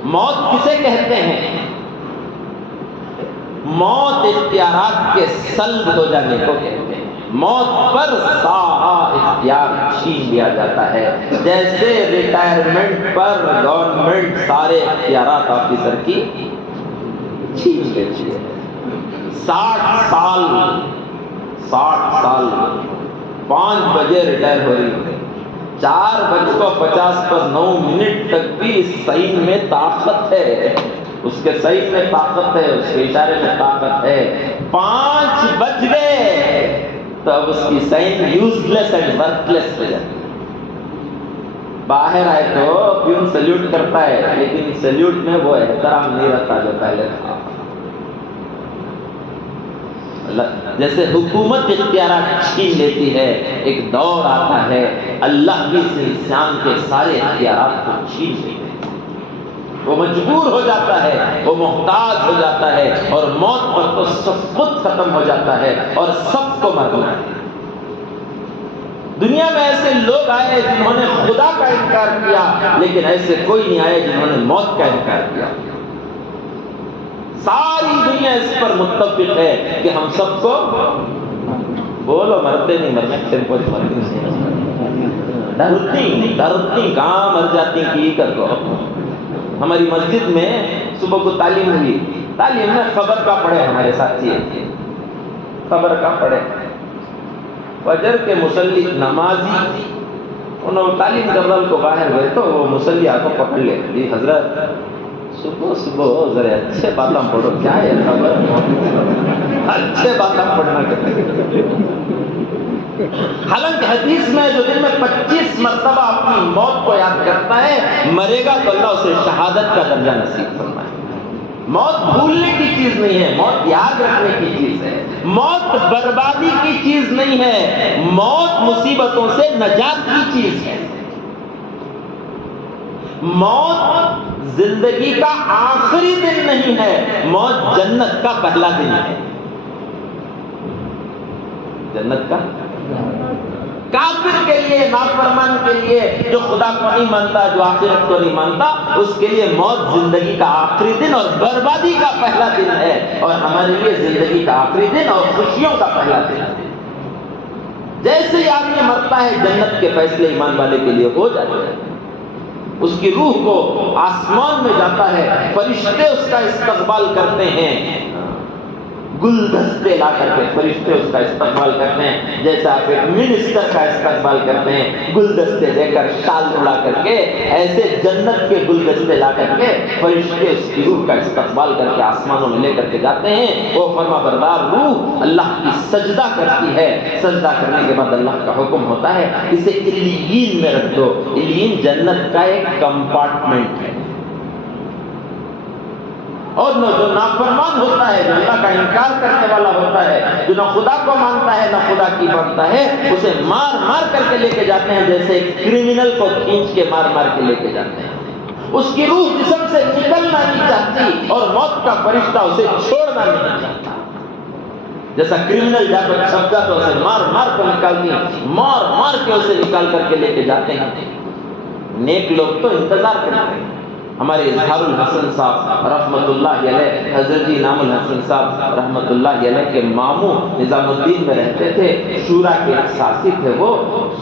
موت کسے کہتے ہیں؟ موت اختیارات کے سلب ہو جانے کو کہتے ہیں۔ موت پر سارا اختیار چھین لیا جاتا ہے، جیسے ریٹائرمنٹ پر گورنمنٹ سارے اختیارات آفیسر کی چھین لیتی ہے۔ 60 سال 5 بجے ریٹائر ہو رہی ہے، 4:50 پر 9 منٹ تک بھی اس سائن میں طاقت ہے، اس کے سائن میں طاقت ہے، اس کے اشارے میں طاقت ہے۔ 5 بج گئے تو اب اس کی sign useless and worthless ہو جاتی ہے۔ باہر آئے تو پیون سیلیوٹ کرتا ہے، لیکن سیلیوٹ میں وہ احترام نہیں رہتا جو پہلے تھا۔ جیسے حکومت اختیارات چھین لیتی ہے، ایک دور آتا ہے اللہ بھی اس انسان کے سارے اختیارات کو چھین لیتے ہیں، وہ مجبور ہو جاتا ہے، وہ محتاج ہو جاتا ہے، اور موت پر تو سب خود ختم ہو جاتا ہے اور سب کو مرنا ہے۔ دنیا میں ایسے لوگ آئے جنہوں نے خدا کا انکار کیا، لیکن ایسے کوئی نہیں آئے جنہوں نے موت کا انکار کیا۔ ساری دنیا اس پر متفق ہے کہ ہم سب کو بولو مرتے نہیں، مرنے سے کچھ مرتے نہیں، ڈرتی کہاں مر جاتی کی کر دو۔ ہماری مسجد میں صبح کو تعلیم ہوئی، تعلیم میں خبر کا پڑھے، ہمارے ساتھی خبر کا پڑھے، فجر کے مصلی نمازی انہوں تعلیم جبل کو باہر گئے تو وہ مصلی آ کو پکڑ لے، جی حضرت صبح ذرا اچھے باتیں پڑھو، کیا ہے خبر، اچھے باتیں پڑھنا کرتے۔ حالانکہ حدیث میں جو دن میں 25 مرتبہ اپنی موت کو یاد کرتا ہے، مرے گا تو اللہ اسے شہادت کا درجہ نصیب فرمائے۔ موت بھولنے کی چیز نہیں ہے، موت یاد رکھنے کی چیز ہے، موت بربادی کی چیز نہیں ہے، موت مصیبتوں سے نجات کی چیز ہے۔ موت زندگی کا آخری دن نہیں ہے، موت جنت کا پہلا دن ہے۔ جنت کا کافر کے لیے، نافرمان کے لیے، جو خدا کو نہیں مانتا، جو آخرت کو نہیں مانتا، اس کے لیے موت زندگی کا آخری دن اور بربادی کا پہلا دن ہے، اور ہمارے لیے زندگی کا آخری دن اور خوشیوں کا پہلا دن ہے۔ جیسے ہی آدمی مرتا ہے، جنت کے فیصلے ایمان والے کے لیے ہو جاتے ہیں، اس کی روح کو آسمان میں جاتا ہے، فرشتے اس کا استقبال کرتے ہیں، گلدستے لا کر کے فرشتے اس کا استقبال کرتے ہیں، جیسا آپ ایک منسٹر کا استقبال کرتے ہیں گلدستے دے کر، شال اڑا کر کے، ایسے جنت کے گلدستے لا کر کے فرشتے اس کی روح کا استقبال کر کے آسمانوں میں لے کر کے جاتے ہیں۔ وہ فرما بردار روح اللہ کی سجدہ کرتی ہے، سجدہ کرنے کے بعد اللہ کا حکم ہوتا ہے اسے علیین میں رکھ دو۔ علیین جنت کا ایک کمپارٹمنٹ ہے، اور جو نافرمان ہوتا ہے، جو اللہ کا انکار کرنے والا ہوتا ہے، جو نہ خدا کو مانتا ہے نہ خدا کی مانتا ہے، اسے مار مار کر کے لے کے جاتے ہیں، جیسے ایک کرمنل کو کھینچ کے مار مار کے لے کے جاتے ہیں۔ اس کی روح جسم سے نکلنا نہیں چاہتی، اور موت کا فرشتہ اسے چھوڑنا نہیں چاہتا۔ جیسا کرمنل جا کر چھپ جاتا تو اسے مار مار کر نکالتی ہیں، مار مار کے اسے نکال کر کے لے کے جاتے ہیں۔ نیک لوگ تو انتظار کرتے ہیں۔ ہمارے اظہار الحسن صاحب رحمۃ اللہ علیہ، حضرت جی انعام الحسن صاحب رحمۃ اللہ علیہ کے ماموں نظام الدین میں رہتے تھے، شورا کے اساسی تھے وہ۔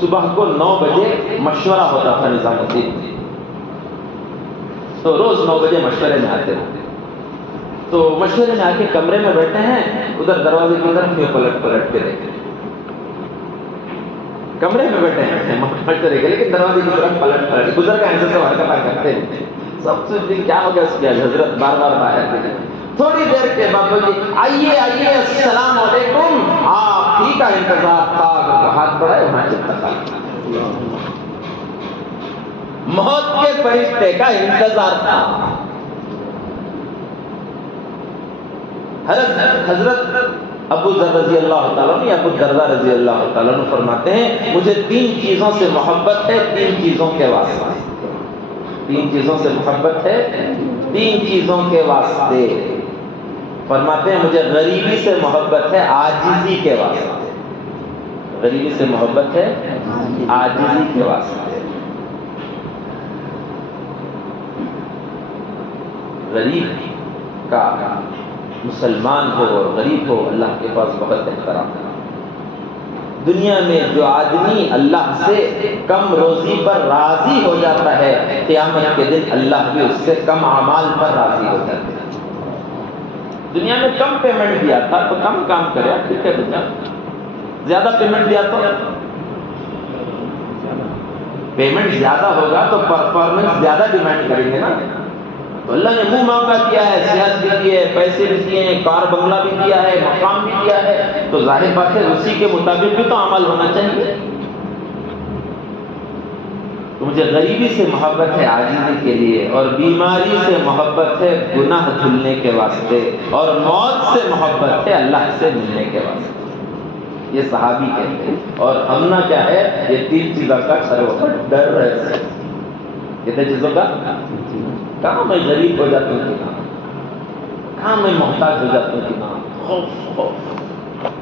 صبح کو 9 بجے مشورہ ہوتا تھا نظام الدین، تو روز 9 بجے مشورے میں آتے تھے۔ تو مشورے میں آ کے کمرے میں بیٹھے ہیں، ادھر دروازے کی طرف پلٹ پلٹ کے دیکھتے، کمرے میں بیٹھے ہیں مشورے کے، لیکن دروازے کی طرف پلٹ پلٹ، گزر کا ایسے سب حرکت کرتے ہیں۔ سب سے دن کیا ہو گیا اس کے حضرت بار بار باہر تھے۔ تھوڑی دیر کے بعد بولی آئیے آئیے السلام علیکم، آپ ہی کا انتظار تھا، ہاتھ بڑھائے وہاں چلتا، موت کے فرشتے کا انتظار تھا۔ حضرت ابو ذر رضی اللہ تعالیٰ عنہ، ابو الدرداء رضی اللہ تعالیٰ عنہ فرماتے ہیں مجھے 3 چیزوں سے محبت ہے، 3 چیزوں کے واسطے، 3 چیزوں سے محبت ہے، 3 چیزوں کے واسطے۔ فرماتے ہیں مجھے غریبی سے محبت ہے، عاجزی کے واسطے، غریبی سے محبت ہے، عاجزی کے واسطے۔ غریب کا، مسلمان ہو اور غریب ہو، اللہ کے پاس بہت احترام ہے۔ دنیا میں جو آدمی اللہ سے کم روزی پر راضی ہو جاتا ہے، قیامت کے دن اللہ بھی اس سے کم اعمال پر راضی ہو جاتا ہے۔ دنیا میں کم پیمنٹ دیا تھا تو کم کام کرے، ٹھیک ہے بیٹا۔ زیادہ پیمنٹ دیا تو پیمنٹ زیادہ ہوگا تو پرفارمنس زیادہ ڈیمانڈ کریں گے نا۔ تو اللہ نے منہ مانگا دیا ہے، صحت بھی دی ہے، پیسے بھی دیے ہیں، کار بنگلہ بھی دیا ہے، مقام بھی دیا ہے، تو ظاہر بات ہے اسی کے مطابق بھی تو عمل ہونا چاہیے۔ تو مجھے غریبی سے محبت ہے عاجزی کے لیے، اور بیماری سے محبت ہے گناہ دھلنے کے واسطے، اور موت سے محبت ہے اللہ سے ملنے کے واسطے۔ یہ صحابی کہتے ہیں، اور ہم نہ کیا ہے، یہ تین چیزوں کا ڈر ہے۔ کتنے چیزوں کا؟ کہاں میں غریب ہو جاتا ہوں، کہاں میں محتاج ہو جاتا ہوں، خوف۔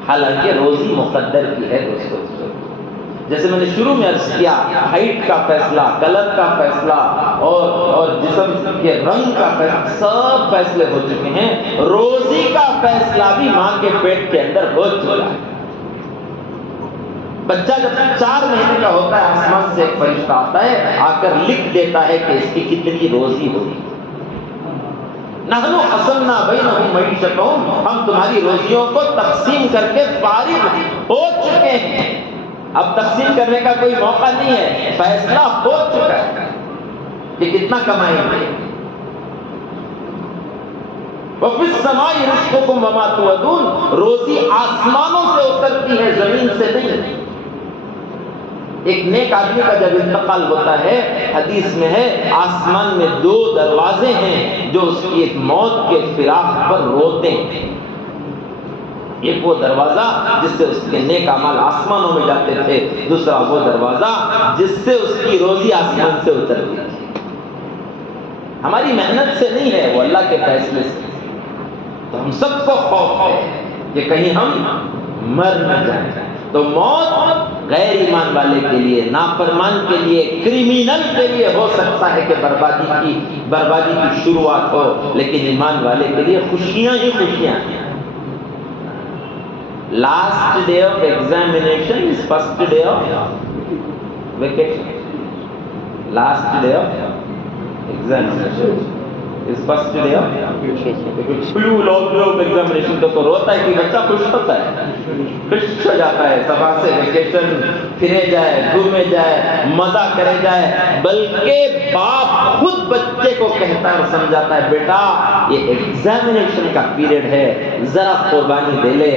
حالانکہ روزی مقدر کی ہے دوستو۔ جیسے میں نے شروع میں عرض کیا، ہائٹ کا فیصلہ، کلر کا فیصلہ، اور جسم کے رنگ کا فیصلہ، سب فیصلے ہو چکے ہیں۔ روزی کا فیصلہ بھی ماں کے پیٹ کے اندر ہو چکا ہے۔ بچہ جب 4 مہینے کا ہوتا ہے، آسمان سے ایک فرشتہ آتا ہے، آ کر لکھ دیتا ہے کہ اس کی کتنی روزی ہوگی۔ نحن قسمنا بینہم معیشتہم، ہم تمہاری روزیوں کو تقسیم کر کے فارغ ہو چکے ہیں۔ اب تقسیم کرنے کا کوئی موقع نہیں ہے، فیصلہ ہو چکا ہے کہ کتنا کمائیں گے۔ وَفِي السَّمَاءِ رِزْقُكُمْ وَمَا تُوعَدُونَ، روزی آسمانوں سے اترتی ہے، زمین سے نہیں۔ ایک نیک آدمی کا جب انتقال ہوتا ہے، حدیث میں ہے آسمان میں 2 دروازے ہیں جو اس کی ایک موت کے فراق پر روتے ہیں۔ ایک وہ دروازہ جس سے اس کے نیک اعمال آسمانوں میں جاتے تھے، دوسرا وہ دروازہ جس سے اس کی روزی آسمان سے اترتی تھی۔ ہماری محنت سے نہیں ہے، وہ اللہ کے فیصلے سے۔ تو ہم سب کو خوف ہے کہ کہیں ہم مر نہ جائیں۔ تو موت غیر ایمان والے کے لیے، نافرمان کے لیے، کریمینل کے لیے ہو سکتا ہے کہ بربادی کی شروعات ہو، لیکن ایمان والے کے لیے خوشیاں ہی خوشیاں ہیں۔ Last day of examination is first day of vacation. Last day of examination is first day of examination. تو روتا ہے کہ بچہ خوش ہوتا ہے، خوش ہو جاتا ہے، صبح سے ویکیشن، پھرے جائے، گھومے جائے، مزہ کرے جائے۔ بلکہ باپ خود بچے کو کہتا ہے اور سمجھاتا ہے، بیٹا یہ ایگزامینیشن کا پیریڈ ہے، ذرا قربانی دے لے،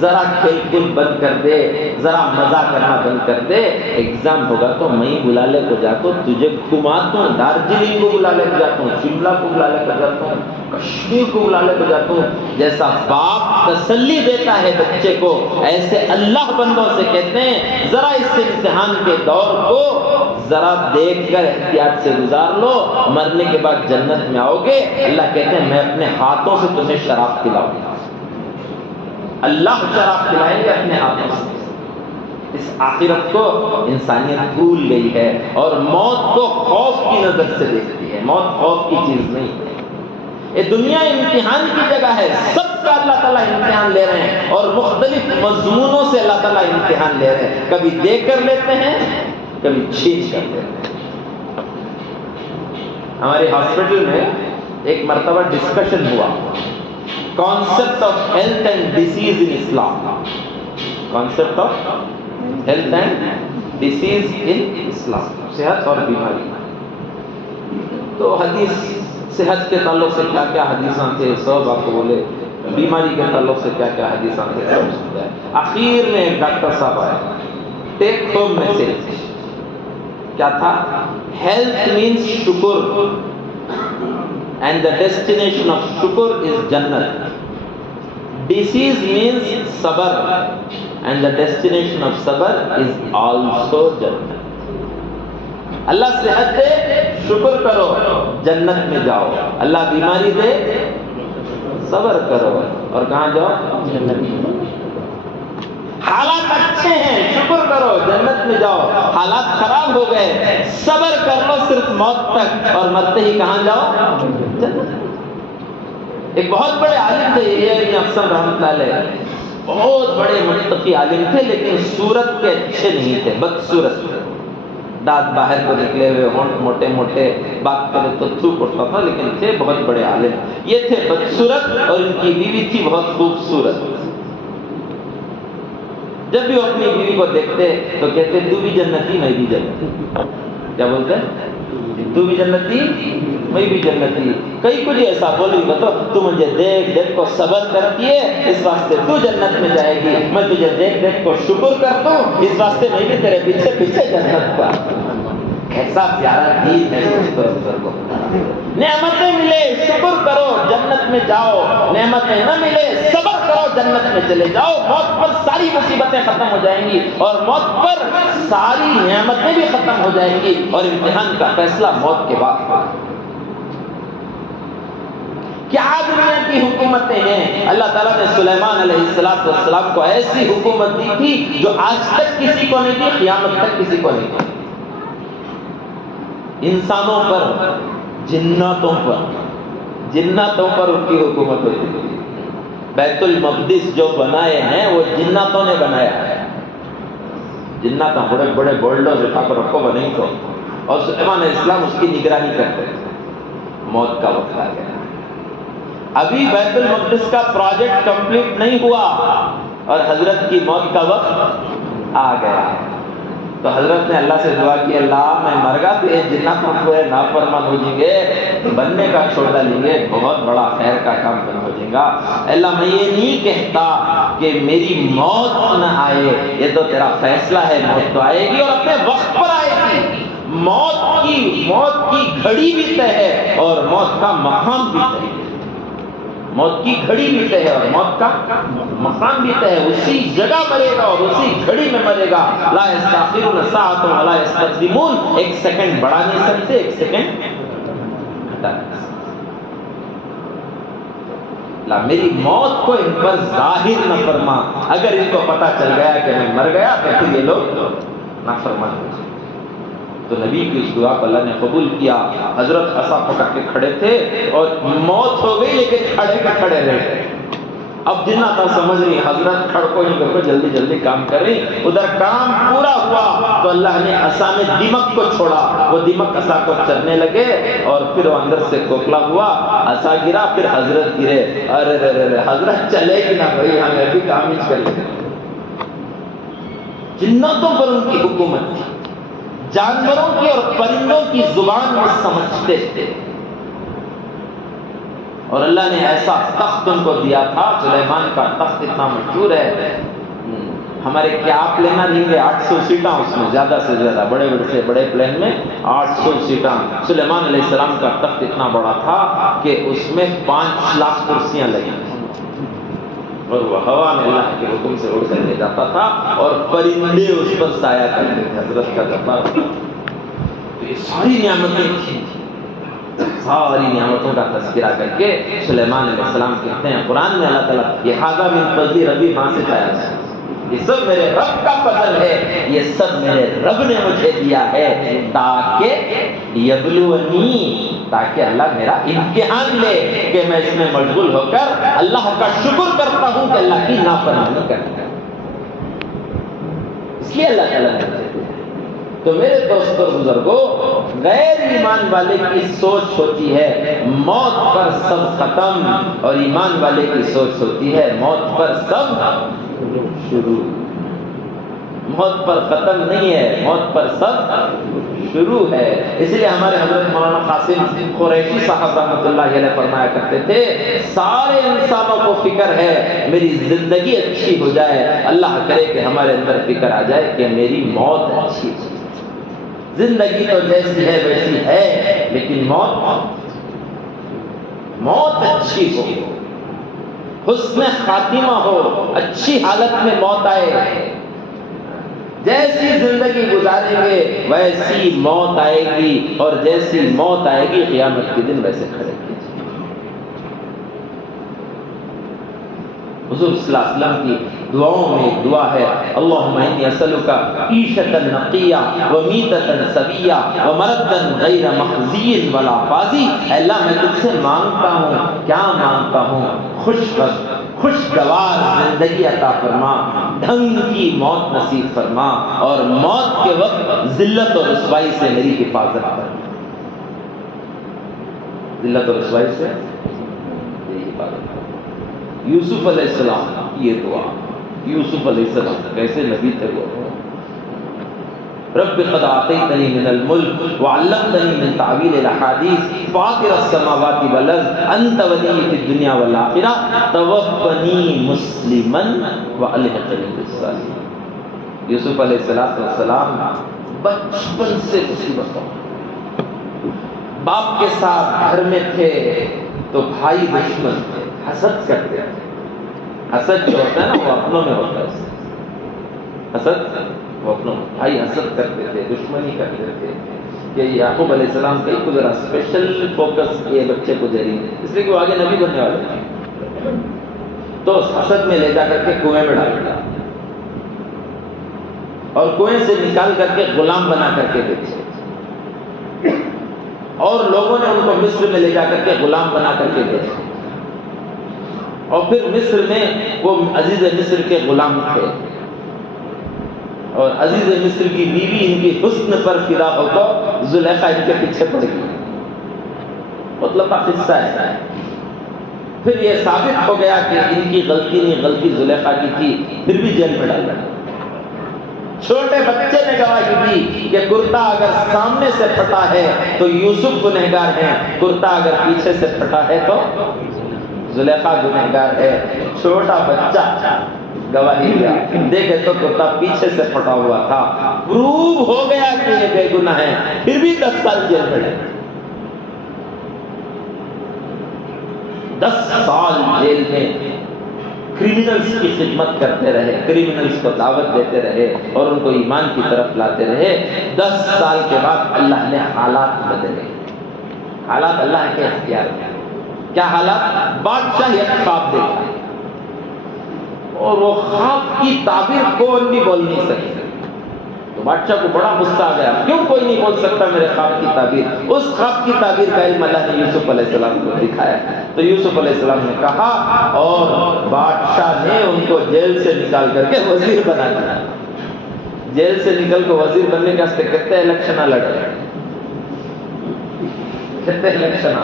ذرا کھیل کود بند کر دے، ذرا مزہ کرنا بند کر دے، ایگزام ہوگا تو میں بلا لے کو جاتا ہوں، تجھے گھماتا ہوں، دارجلنگ کو بلا لے کو جاتا ہوں، شملہ کو بلا لے کو جاتا ہوں، کشمیر کو بلا لے کو جاتا ہوں۔ جیسا باپ تسلی دیتا ہے بچے کو، ایسے اللہ بندوں سے کہتے ہیں ذرا اس امتحان کے دور کو ذرا دیکھ کر احتیاط سے گزار لو، مرنے کے بعد جنت میں آؤ گے۔ اللہ کہتے ہیں میں اپنے ہاتھوں سے تمہیں شراب پلاؤں گا۔ اللہ شراب پلائیں گے اپنے ہاتھوں سے۔ اس آخرت کو انسانیت بھول گئی ہے اور موت کو خوف کی نظر سے دیکھتی ہے۔ موت خوف کی چیز نہیں ہے، یہ دنیا امتحان کی جگہ ہے۔ سب کا اللہ تعالیٰ امتحان لے رہے ہیں، اور مختلف مضمونوں سے اللہ تعالیٰ امتحان لے رہے ہیں۔ کبھی دے کر لیتے ہیں، کبھی چھین کر لیتے ہیں۔ ہمارے ہاسپٹل میں ایک مرتبہ ڈسکشن ہوا، concept of health and disease in Islam. Concept of health and disease in Islam, صحت اور بیماری۔ تو حدیث صحت کے تعلق سے کیا کیا حدیثاں تھے سب آپ کو بولے، بیماری کے تعلق سے کیا کیا حدیثاں تھے سب سمجھائے۔ آخر میں ایک ڈاکٹر صاحب آئے، ٹیک ہوم میسج کیا تھا؟ ہیلتھ مینس شکر اینڈ دا ڈیسٹینیشن آف شکر از جنت۔ ڈیزیز مینس صبر اینڈ دا ڈیسٹینیشن آف صبر از آلسو جنت۔ اللہ صحت دے، شکر کرو، جنت میں جاؤ۔ اللہ بیماری دے، صبر کرو، اور کہاں جاؤ؟ جنت میں۔ حالات اچھے ہیں، شکر کرو، جنت میں جاؤ۔ حالات خراب ہو گئے، صبر کر لو صرف موت تک، اور مرتے ہی کہاں جاؤ؟ جنت۔ ایک بہت بڑے عالم تھے یہ افسر رحمۃ اللہ علیہ، بہت بڑے متقی عالم تھے، لیکن صورت کے اچھے نہیں تھے، بدصورت، دانت باہر کو نکلے ہوئے، ہونٹ موٹے موٹے، بات کرے تو تھوک اٹھتا تھا، لیکن تھے بہت بڑے عالم۔ یہ تھے بدصورت اور ان کی بیوی تھی بہت خوبصورت۔ جب بھی وہ اپنی بیوی کو دیکھتے تو کہتے تو بھی جنتی میں بھی جنتی۔ کیا بولتے ہیں؟ تو بھی جنتی میں بھی جنتی۔ کئی کچھ ایسا بولی تو مجھے دیکھ دیکھ کو صبر کرتی ہے، اس واسطے تو جنت میں جائے گی، میں تجھے دیکھ دیکھ کو شکر کرتا ہوں، اس واسطے میں بھی تیرے پیچھے پیچھے جنت کا۔ ایسا پیارا دین ہے بزرگوں، نعمتیں ملے شکر کرو جنت میں جاؤ، نعمتیں نہ ملے صبر کرو جنت میں چلے جاؤ۔ موت پر ساری مصیبتیں ختم ہو جائیں گی اور موت پر ساری نعمتیں بھی ختم ہو جائیں گی، اور امتحان کا فیصلہ موت کے بعد ہوگا۔ کیا دنیا کی حکومتیں ہیں، اللہ تعالیٰ نے سلیمان علیہ السلام کو ایسی حکومت دی تھی جو آج تک کسی کو نہیں دی، قیامت تک کسی کو نہیں دی۔ انسانوں پر، جناتوں پر ان کی حکومت ہوتی تھی۔ بیت المقدس جو بنائے ہیں وہ جناتوں نے بنایا ہے، جنات بڑے بڑے بولڈر اٹھا کر رکھو بنے تو، اور سلیمان علیہ السلام اس کی نگرانی کرتے تھے۔ موت کا وقت آ گیا، ابھی بیت المقدس کا پروجیکٹ کمپلیٹ نہیں ہوا اور حضرت کی موت کا وقت آ گیا۔ تو حضرت نے اللہ سے دعا کی، اللہ میں مر گا تو یہ جنات پورے نافرمان ہو جائیں گے، بننے کا چھوڑ لیں گے، بہت بڑا خیر کا کام بند ہو جائے گا۔ اللہ میں یہ نہیں کہتا کہ میری موت نہ آئے، یہ تو تیرا فیصلہ ہے، موت تو آئے گی اور اپنے وقت پر آئے گی۔ موت کی گھڑی بھی طے ہے اور موت کا مقام بھی طے ہے، موت کی گھڑی بھی طے ہے اور موت کا مقام بھی طے ہے، اسی جگہ مرے گا اور اسی گھڑی میں مرے گا۔ لا یستاخرون ساعۃ ولا یستقدمون، ایک سیکنڈ بڑھا نہیں سکتے، ایک سیکنڈ گھٹا نہیں سکتے۔ لا میری موت کو ان پر ظاہر نہ فرما، اگر ان کو پتہ چل گیا کہ میں مر گیا تو پھر یہ لوگ نافرمان ہو جائیں۔ تو نبی کی اس دعا کو اللہ نے قبول کیا۔ حضرت عصا پکڑ کے کھڑے تھے اور موت ہو گئی لیکن کھڑے کے کھڑے رہے۔ اب جنات سمجھ رہی حضرت کھڑکو ہی کر کے جلدی جلدی کام کر رہی، ادھر کام پورا ہوا تو اللہ نے عصا میں دیمک کو چھوڑا، وہ دیمک عصا کو چرنے لگے اور پھر وہ اندر سے کھوکھلا ہوا، عصا گرا، پھر حضرت گرے۔ ارے حضرت چلے گی نا بھائی، ہمیں بھی کام ہی کر لیں۔ جناتوں پر ان کی حکومت تھی، جانوروں کی اور پرندوں کی زبان میں سمجھتے تھے، اور اللہ نے ایسا تخت ان کو دیا تھا۔ سلیمان کا تخت اتنا مشہور ہے، ہمارے کیا پلین لیں گے 800 سیٹاں، اس میں زیادہ سے زیادہ بڑے بڑے سے بڑے پلین میں 800 سیٹاں۔ سلیمان علیہ السلام کا تخت اتنا بڑا تھا کہ اس میں 5 لاکھ کرسیاں لگی تھیں، اور وہ ہوا میں اللہ کے حکم سے اڑ کر لے جاتا تھا اور پرندے اس پر سایہ کرتے تھے۔ حضرت کا دربار، یہ ساری نعمتیں تھیں، ساری نعمتوں کا تذکرہ کر کے سلیمان علیہ السلام کہتے ہیں قرآن میں اللہ تعالیٰ، یہ ھذا من فضل ربی، ماں سے پایا ہے، یہ سب میرے رب کا فضل ہے، یہ سب میرے رب نے مجھے دیا ہے، تاکہ یبلونی، تاکہ اللہ میرا امتحان لے کہ میں اس میں مشغول ہو کر اللہ کا شکر کرتا ہوں کہ اللہ کی نافرمانی کرتا ہوں، اس لیے اللہ تعالیٰ نے۔ تو میرے دوستوں بزرگوں، غیر ایمان والے کی سوچ ہوتی ہے موت پر سب ختم، اور ایمان والے کی سوچ ہوتی ہے موت پر سب شروع۔ موت پر ختم نہیں ہے، موت پر سب شروع ہے۔ اس لیے ہمارے حضرت مولانا قاسم قریشی صاحب رحمۃ اللہ علیہ فرمایا کرتے تھے، سارے انسانوں کو فکر ہے میری زندگی اچھی ہو جائے، اللہ کرے کہ ہمارے اندر فکر آ جائے کہ میری موت اچھی ہو۔ زندگی تو جیسی ہے ویسی ہے، لیکن موت اچھی ہو، حسن خاتمہ ہو، اچھی حالت میں موت آئے۔ جیسی زندگی گزاریں گے ویسی موت آئے گی، اور جیسی موت آئے گی قیامت کے دن ویسے کھڑے کیجیے۔ حضور صلی اللہ علیہ وسلم کی دعاؤں میں ایک دعا ہے، اللہم انی اسألک عیشۃ نقیہ ومیتۃ سویہ ومردا غیر مخزی ولا فاضی۔ اے اللہ میں تجھ سے مانگتا ہوں، کیا مانگتا ہوں؟ خوشگوار زندگی عطا فرما، ڈھنگ کی موت نصیب فرما، اور موت کے وقت ذلت اور رسوائی سے میری حفاظت فرما۔ ذلت اور رسوائی سے میری حفاظت فرما۔ یوسف علیہ السلام کی یہ دعا، یوسف علیہ السلام کیسے نبی تھے وہ؟ رب قد آتیتنی من الملک وعلمتنی من تعویل الاحادیث فاطر السماوات والارض انت ولی فی الدنیا والآخرہ توفنی مسلما والحقنی بالصالحین۔ یوسف علیہ السلام بچپن سے مصیبتوں، باپ کے ساتھ گھر میں تھے تو بھائی دشمن تھے، حسد کرتے تھے۔ حسد جو ہوتا ہے نا وہ اپنوں میں ہوتا ہے، حسد وہ اپنوں بھائی حسد کرتے تھے، دشمنی کرتے تھے۔ کہ یعقوب علیہ السلام کئی کو ذرا اسپیشل فوکس کیے بچے کو ذریعے، اس لیے کہ وہ آگے نبی بننے والے تھے، تو اس حسد میں لے جا کر کے کنویں میں ڈال دیا اور کنویں سے نکال کر کے غلام بنا کر کے بیچے، اور لوگوں نے ان کو مصر میں لے جا کر کے غلام بنا کر کے بیچا، اور پھر مصر میں وہ عزیز مصر کے غلام تھے، اور عزیز مصر کی بیوی ان کی حسن پر فدا ہو تو زلیخا ان کے پیچھے پڑ گئی۔ مطلب کا قصہ ہے۔ پھر یہ ثابت ہو گیا کہ ان کی غلطی نہیں، غلطی زلیخا کی تھی، پھر بھی جیل میں ڈالا۔ چھوٹے بچے نے گواہی دی کہ کرتا اگر سامنے سے پھٹا ہے تو یوسف گنہگار ہے، کرتا اگر پیچھے سے پھٹا ہے تو زلیخا گنہگار ہے۔ چھوٹا بچہ گواہی دیا، دیکھے تو کرتا پیچھے سے پھٹا ہوا تھا، پروو ہو گیا کہ یہ بے گناہ ہے، پھر بھی 10 سال جیل میں رہے۔ 10 سال جیل میں کریمنلز کی خدمت کرتے رہے، کریمنلز کو دعوت دیتے رہے اور ان کو ایمان کی طرف لاتے رہے۔ 10 سال کے بعد اللہ نے حالات بدلے، حالات اللہ کے اختیار میں۔ کیا حالات؟ بادشاہ ایک خواب دیکھا اور وہ خواب کی تعبیر کوئی نہیں بول نہیں سکتا، تو بادشاہ کو بڑا غصہ آ گیا، کیوں کوئی نہیں بول سکتا میرے خواب کی تعبیر؟ اس خواب کی تعبیر کا علم اللہ نے یوسف علیہ السلام کو دکھایا، تو یوسف علیہ السلام نے کہا، اور بادشاہ نے ان کو جیل سے نکال کر کے وزیر بنا دیا۔ جیل سے نکل کے وزیر بننے کے واسطے کتنے الیکشن لڑے، کتنے الیکشن۔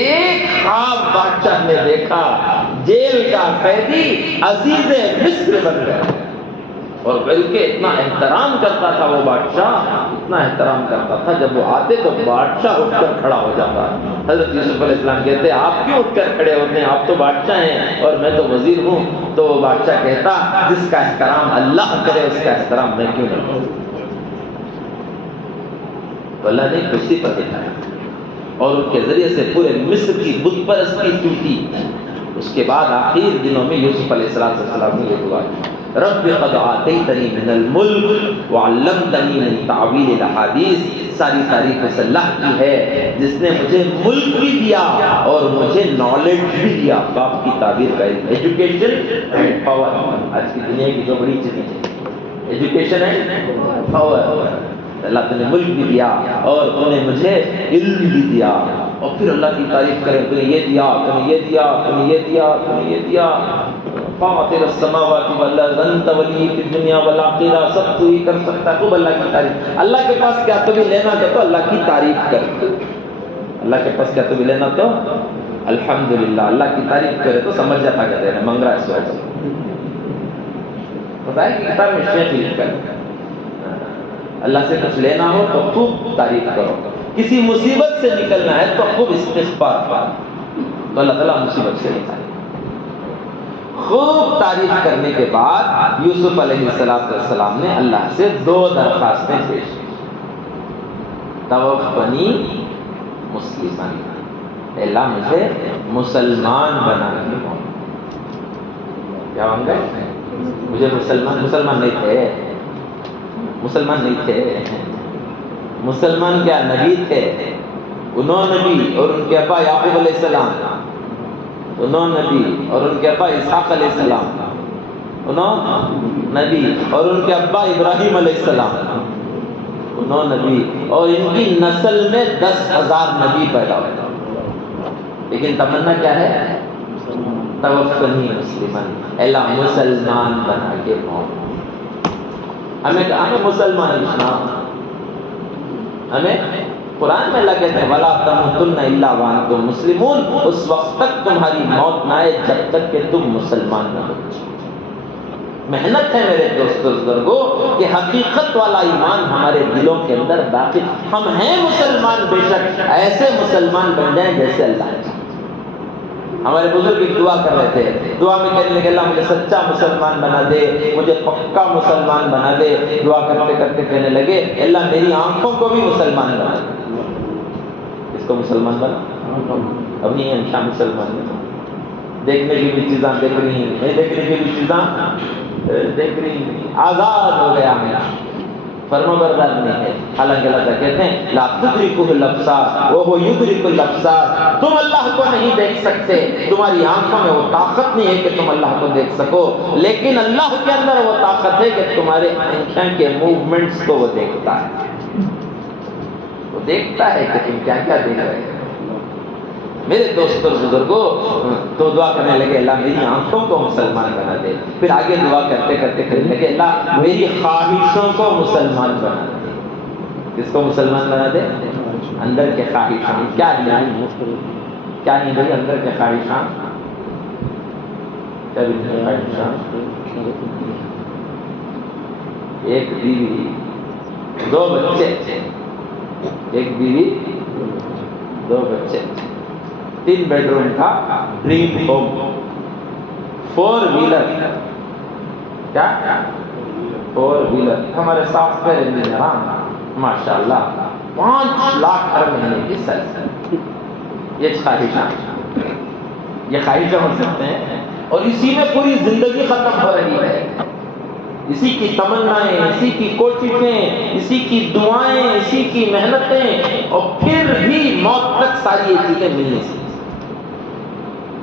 ایک خواب بادشاہ نے دیکھا، جیل کا قیدی عزیز مصر بن گیا، اور بلکہ اتنا احترام کرتا تھا وہ بادشاہ، اتنا احترام کرتا تھا، جب وہ آتے تو بادشاہ اٹھ کر کھڑا ہو جاتا۔ حضرت یوسف علیہ السلام کہتے ہیں آپ کیوں اٹھ کر کھڑے ہوتے ہیں، آپ تو بادشاہ ہیں اور میں تو وزیر ہوں۔ تو وہ بادشاہ کہتا جس کا احترام اللہ کرے اس کا احترام میں کیوں نہ کروں۔ تو اللہ نے خوشی پر دکھایا اور ان کے ذریعے سے پورے مصر کی بت پرستی ٹوٹی۔ اس کے بعد آخر دنوں میں یوسف علیہ السلام نے یہ دعا کی، رب قد آتیتنی من الملک وعلمتنی من تعویل الاحادیث۔ ساری تعریف اس اللہ کی ہے جس نے مجھے ملک بھی دیا اور مجھے نالج بھی دیا، باپ کی تعبیر کا علم، ایجوکیشن اینڈ پاور۔ آج کی دنیا کی جو بڑی چیزیں ہیں، ایجوکیشن اینڈ پاور۔ اللہ تعالیٰ نے ملک بھی دیا اور انہوں نے مجھے علم بھی دیا، اور پھر اللہ کی تعریف کریں، تو نے یہ دیا، تو نے یہ دیا، تو نے یہ دیا، تو نے یہ دیا۔ فاطر السماوات والارض انت ولی فی الدنیا والآخرہ، سب تو ہی کر سکتا ہے، خوب اللہ کی تعریف۔ اللہ کے پاس کیا تو بھی لینا کہ تو اللہ کی تعریف کر، اللہ کے پاس کیا تو بھی لینا تو الحمدللہ، اللہ کی تعریف کرے تو سمجھ جاتا کہ دینا منگ رہا ہے سوچ۔ پتہ ہے کہ کتاب میں شیخ لکھ کر اللہ سے کچھ لینا ہو تو خوب تعریف کرو، کسی مصیبت سے نکلنا ہے تو خوب استغفار کرو، تو اللہ تعالیٰ مصیبت سے نکالے۔ خوب تعریف کرنے کے بعد یوسف علیہ السلام نے اللہ سے 2 درخواستیں پیش کی، توفنی مسلمان، اے اللہ مجھے مسلمان بنا کے کیا مانگا؟ مجھے مسلمان نہیں تھے، مسلمان نہیں تھے، مسلمان کیا نبی تھے، انہوں نبی اور ان کے ابا یعقوب علیہ السلام، انہوں نبی اور ان کے ابا اسحاق علیہ السلام، انہوں نبی، اور ان کے ابا ابراہیم علیہ السلام انہوں نبی، اور ان کی نسل میں 10,000 نبی پیدا ہوئے، لیکن تمنا کیا ہے؟ توفنی مسلمان، اللہ مسلمان بنا کے موت۔ ہمیں مسلمان اسلام، ہمیں قرآن میں اللہ کہتے ہیں وَلَا تَمُوتُنَّ إِلَّا وَأَنْتُمْ مُسْلِمُونَ، اس وقت تک تمہاری موت نہ آئے جب تک کہ تم مسلمان نہ ہو۔ محنت ہے میرے دوستو بزرگوں کہ حقیقت والا ایمان ہمارے دلوں کے اندر باقی، ہم ہیں مسلمان بے شک، ایسے مسلمان بن جائیں جیسے اللہ چاہے۔ ہمارے بزرگ ایک دعا کر رہے تھے، دعا میں کہنے لگے اللہ مجھے سچا مسلمان بنا دے، مجھے پکا مسلمان بنا دے۔ دعا کرتے کرتے کہنے لگے اللہ میری آنکھوں کو بھی مسلمان بنا دے۔ اس کو مسلمان بنا، اب نہیں ہے شاہ مسلمان بنا، دیکھنے کی بھی چیزاں دیکھ رہی ہیں، نہیں دیکھنے کی بھی چیزاں دیکھ رہی ہیں، آزاد ہو گیا میں، فرما بردار نہیں ہے۔ حالانکہ اللہ کہتے ہیں لا تدرکہ الابصار وہو یدرک الابصار، تم اللہ کو نہیں دیکھ سکتے، تمہاری آنکھوں میں وہ طاقت نہیں ہے کہ تم اللہ کو دیکھ سکو، لیکن اللہ کے اندر وہ طاقت ہے کہ تمہارے آنکھوں کے موومنٹس کو وہ دیکھتا ہے، وہ دیکھتا ہے کہ تم کیا کیا دیکھ رہے ہیں۔ میرے دوستوں بزرگوں تو دعا کرنے لگے اللہ میری آنکھوں کو مسلمان بنا دے، پھر آگے دعا کرتے کرتے کہنے لگے اللہ میری خواہشوں کو مسلمان بنا دے۔ کس کو مسلمان بنا دے؟ اندر کے خواہشاں، کیا نہیں بھائی اندر کے خواہشاں، کیا خواہشاں؟ ایک بیوی، 2 بچے، ایک بیوی 2 بچے، 3 بیڈ روم کا ڈریم ہوم، 4 ویلر، کیا 4 ویلر، ہمارے سافٹ ویئر انجینئر ماشاءاللہ 5 لاکھ ہر مہینے کی سیلری، یہ خواہشاں، یہ خواہشاں ہو سکتے ہیں، اور اسی میں پوری زندگی ختم ہو رہی ہے، اسی کی تمنائیں، اسی کی کوششیں، اسی کی دعائیں، اسی کی محنتیں، اور پھر بھی موت تک ساری یہ چیزیں ملنے سے۔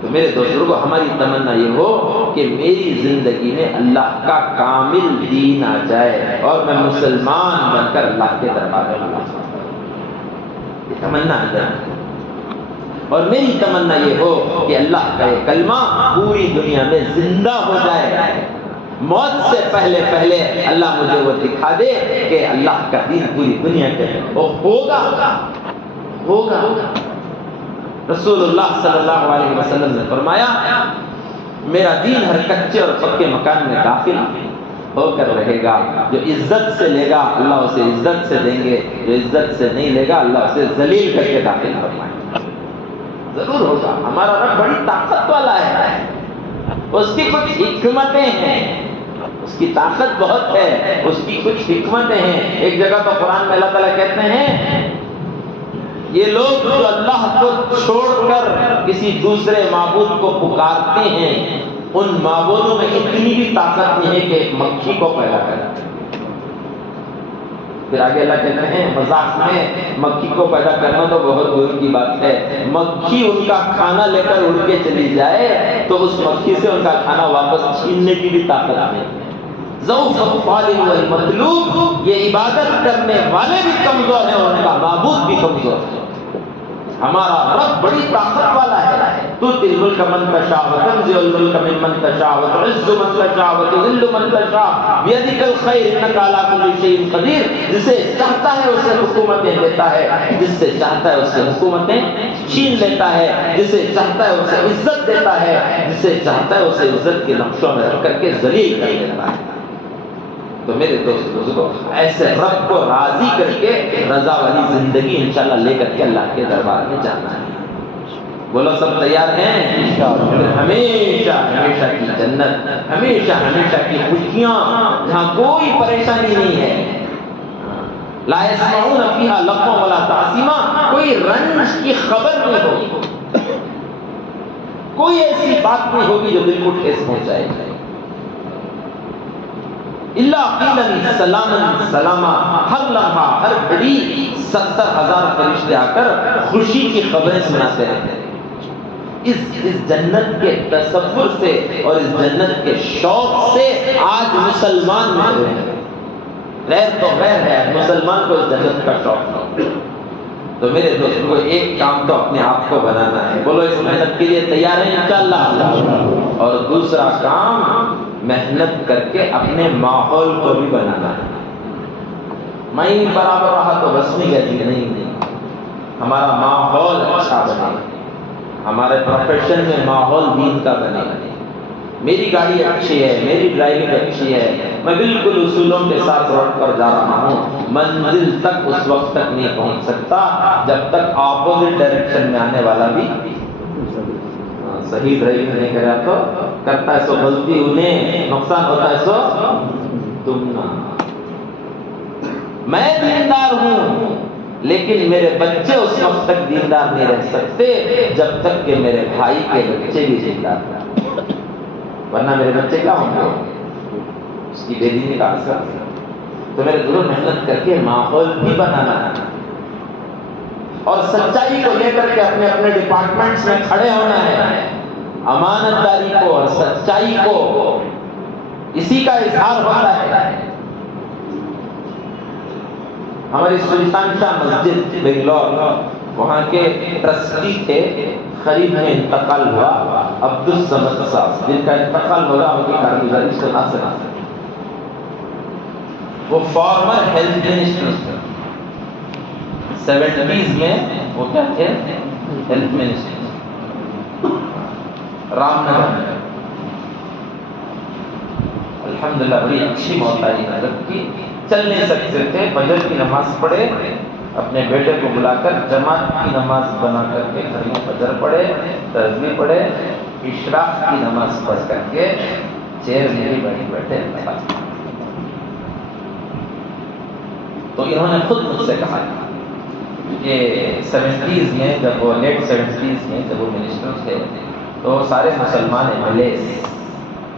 تو میرے دوستوں کو ہماری تمنا یہ ہو کہ میری زندگی میں اللہ کا کامل دین آ جائے اور میں مسلمان بن کر اللہ کے دربار میں اللہ، یہ تمنا اندر ہے۔ اور میری تمنا یہ ہو کہ اللہ کا یہ کلمہ پوری دنیا میں زندہ ہو جائے، موت سے پہلے پہلے اللہ مجھے وہ دکھا دے کہ اللہ کا دین پوری دنیا کے ہوگا۔ رسول اللہ صلی اللہ علیہ وسلم نے فرمایا میرا دین ہر کچے اور پکے مکان میں داخل ہو کر رہے گا، جو عزت سے لے گا اللہ اسے عزت سے دیں گے، جو عزت سے نہیں لے گا اللہ اسے ذلیل کر کے داخل فرمائے گا۔ ضرور ہوگا، ہمارا رب بڑی طاقت والا ہے، اس کی کچھ حکمتیں ہیں، اس کی طاقت بہت ہے، اس کی کچھ حکمتیں ہیں۔ ایک جگہ تو قرآن میں اللہ تعالیٰ کہتے ہیں یہ لوگ جو اللہ کو چھوڑ کر کسی دوسرے معبود کو پکارتے ہیں ان معبودوں میں اتنی بھی طاقت نہیں ہے کہ ایک مکھی کو پیدا کرے۔ پھر آگے اللہ کہتے ہیں مذاق میں مکھی کو پیدا کرنا تو بہت دور کی بات ہے، مکھی ان کا کھانا لے کر اڑ کے چلی جائے تو اس مکھی سے ان کا کھانا واپس چھیننے کی بھی طاقت نہیں۔ ضعف الطالب والمطلوب، یہ عبادت کرنے والے بھی کمزور ہیں اور ان کا معبود بھی کمزور ہے۔ ہمارا رب بڑی طاقت والا ہے، تؤتی الملک من تشاء وتنزع الملک ممن تشاء وتعز من تشاء وتذل من تشاء بیدک الخیر انک علی کل شیء قدیر، جسے چاہتا ہے اسے حکومتیں دیتا ہے، جس سے چاہتا ہے اسے حکومتیں چھین لیتا ہے، جسے چاہتا ہے اسے عزت دیتا ہے، جسے چاہتا ہے اسے عزت کے نقشوں میں رکھ کر کے ذلیل کر دیتا ہے۔ تو میرے دوستوں ایسے رب کو راضی کر کے رضا والی زندگی انشاءاللہ لے کر کے اللہ کے دربار میں جانا ہے۔ بولو سب تیار ہیں؟ ہمیشہ ہمیشہ کی جنت، ہمیشہ ہمیشہ کی خوشیاں، جہاں کوئی پریشانی نہیں ہے، لا يسمعون فيها لغوا ولا تعصیما، کوئی رنج کی خبر نہیں ہوگی، کوئی ایسی بات نہیں ہوگی جو دل کو ٹھیس پہنچائے گی۔ اللہ قیلا سلاما سلاما، ہر لمحہ ہر گھڑی 70,000 فرشتے آ کر خوشی کی خبریں سناتے رہتے ہیں۔ اس جنت کے تصور سے اور اس جنت کے شوق سے آج مسلمان محروم ہے. غیر تو غیر ہے، مسلمان کو اس جنت کا شوق نہ. تو میرے دوستوں کو ایک کام تو اپنے آپ کو بنانا ہے. بولو اس محنت کے لیے تیار ہیں انشاءاللہ. اور دوسرا کام محنت کر کے اپنے ماحول کو بھی بنانا ہے. میں برابر رہا تو بس نہیں گئی نہیں. ہمارا ماحول اچھا بنے، ہمارے پروفیشن میں ماحول دین کا بنے. میری گاڑی اچھی ہے، میری ڈرائیونگ اچھی ہے، میں بالکل اصولوں کے ساتھ روڈ پر جا رہا ہوں، منزل تک اس وقت تک نہیں پہنچ سکتا جب تک اپوزٹ ڈائریکشن میں آنے والا بھی صحیح ڈرائیونگ نہیں کرا. تو کرتا ہے سو غلطی انہیں، نقصان ہوتا ہے سو تم نہ. میں دیندار ہوں لیکن میرے بچے اس وقت تک دیندار نہیں رہ سکتے جب تک کہ میرے بھائی کے بچے بھی دیندار رہیں. ورنہ میرے بچے کیا ہوں گے؟ اس کی بے دینی کا اثر. تو میرے ضرور محنت کر کے ماحول بھی بنانا ہے اور سچائی کو لے کر کے اپنے اپنے ڈپارٹمنٹس میں کھڑے ہونا ہے. امانت داری کو اور سچائی کو، اسی کا اظہار ہوتا ہے. ہماری سلطان شاہ مسجد بنگلور، وہاں کے ٹرسٹی تھے، قریب میں انتقال ہوا عبدالصمد صاحب، جن کا انتقال ہو رہا ان کی کارگزاری سنا. وہ فارمر ہیلتھ منسٹر تھے. 70s میں وہ کیا تھے؟ Health minister Ram Nagar. الحمدللہ بڑی اچھی موت آئی حضرت کی. چل نہیں سکتے تھے، فجر کی نماز پڑھے، اپنے بیٹے کو بلا کر جماعت کی نماز بنا کر کے گھر میں فجر پڑھے، تسبیح پڑھے، اشراق کی نماز پڑھ کر کے چیر میں ہی بیٹھے. تو انہوں نے خود مجھ سے کہا کہ 70s میں جب وہ لیٹ 70s میں جب وہ منسٹر تھے تو سارے مسلمان MLAs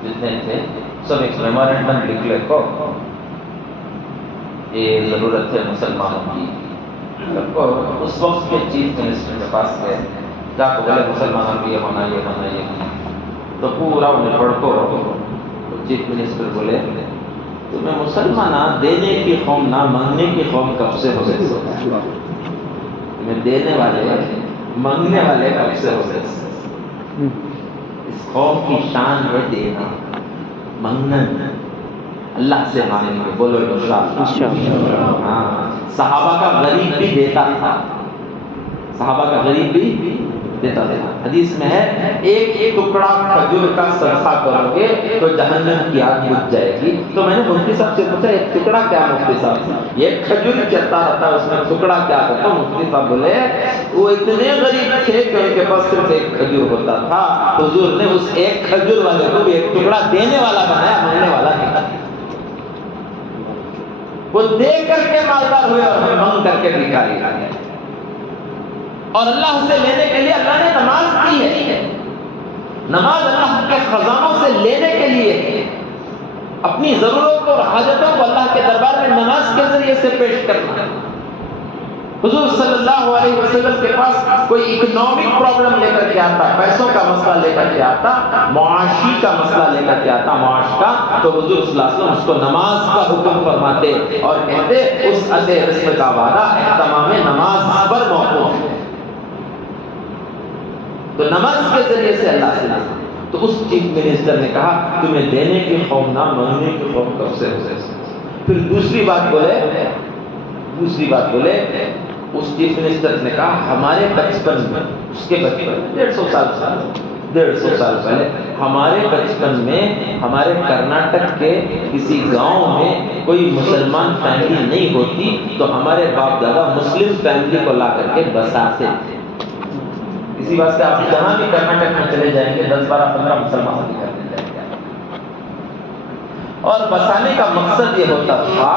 جتنے تھے سب ایک میمورنڈم لکھ لے کو یہ ضرورت ہے مسلمانوں کی. اس وقت کے چیف منسٹر کے پاس گئے، جا کو بولے مسلمانوں کی یہ ہونا یہ ہونا یہ ہونا. تو پورا انہیں پڑھ کو چیف منسٹر بولے تمہیں مسلمان دینے کی قوم نہ مانگنے کی قوم کب سے ہو گئے؟ تمہیں دینے والے مانگنے والے کب سے ہو گئے؟ اس قوم کی شان ہے دینا، منگنا. اللہ سے مانگیں گے، بولو انشاءاللہ. ہاں، صحابہ کا غریب بھی دیتا تھا، صحابہ کا غریب بھی دیتا تھا. حدیث میں ہے ایک ٹکڑا کھجور کا صدقہ کرو گے تو جہنم کی آگ بجھ جائے گی. تو میں نے مفتی صاحب سے پوچھا ایک ٹکڑا کیا مفتی صاحب؟ ایک کھجور چلتا رہتا ہے، اس میں ٹکڑا کیا کرتا؟ مفتی صاحب بولے وہ اتنے غریب تھے کہ ان کے پاس صرف ایک کھجور ہوتا تھا. حضور نے اس ایک کھجور والے کو بھی ایک ٹکڑا دینے والا بنایا، مانگنے والا نہیں. وہ دے کر کے مالدار ہوئے اور ہمیں مانگ کر کے بھکاری آ گئے. اور اللہ سے لینے کے لیے اللہ نے نماز دی ہے. نماز اللہ کے خزانوں سے لینے کے لیے اپنی ضرورتوں اور حاجتوں کو اللہ کے دربار میں نماز کے ذریعے سے پیش کرنا. حضور صلی اللہ علیہ وسلم کے پاس کوئی اکنامک پرابلم لے کر کے آتا، پیسوں کا مسئلہ لے کر کے آتا، معاشی کا مسئلہ لے کر کے آتا، معاش کا، تو حضور صلی اللہ علیہ وسلم اس کو نماز کا حکم فرماتے اور کہتے اس عطے رزق کا وعدہ تمام نماز پر موقوف ہے. تو نماز کے ذریعے سے اللہ سے. تو اس چیف منسٹر نے کہا تمہیں دینے کی قوم نہ مانگنے کی قوم کب سے ہو گئے؟ پھر دوسری بات بولے اس چیف منسٹر نے کہا ہمارے بچپن میں، اس کے بچپن 150 سال پہلے ہمارے بچپن میں ہمارے کرناٹک کے کسی گاؤں میں کوئی مسلمان فیملی نہیں ہوتی تو ہمارے باپ دادا مسلم فیملی کو لا کر کے بساتے تھے. اسی واسطے آپ جہاں بھی کرناٹک میں چلے جائیں گے 10 12 15 مسلمان بھی کرنے جائیں گے. اور بسانے کا مقصد یہ ہوتا تھا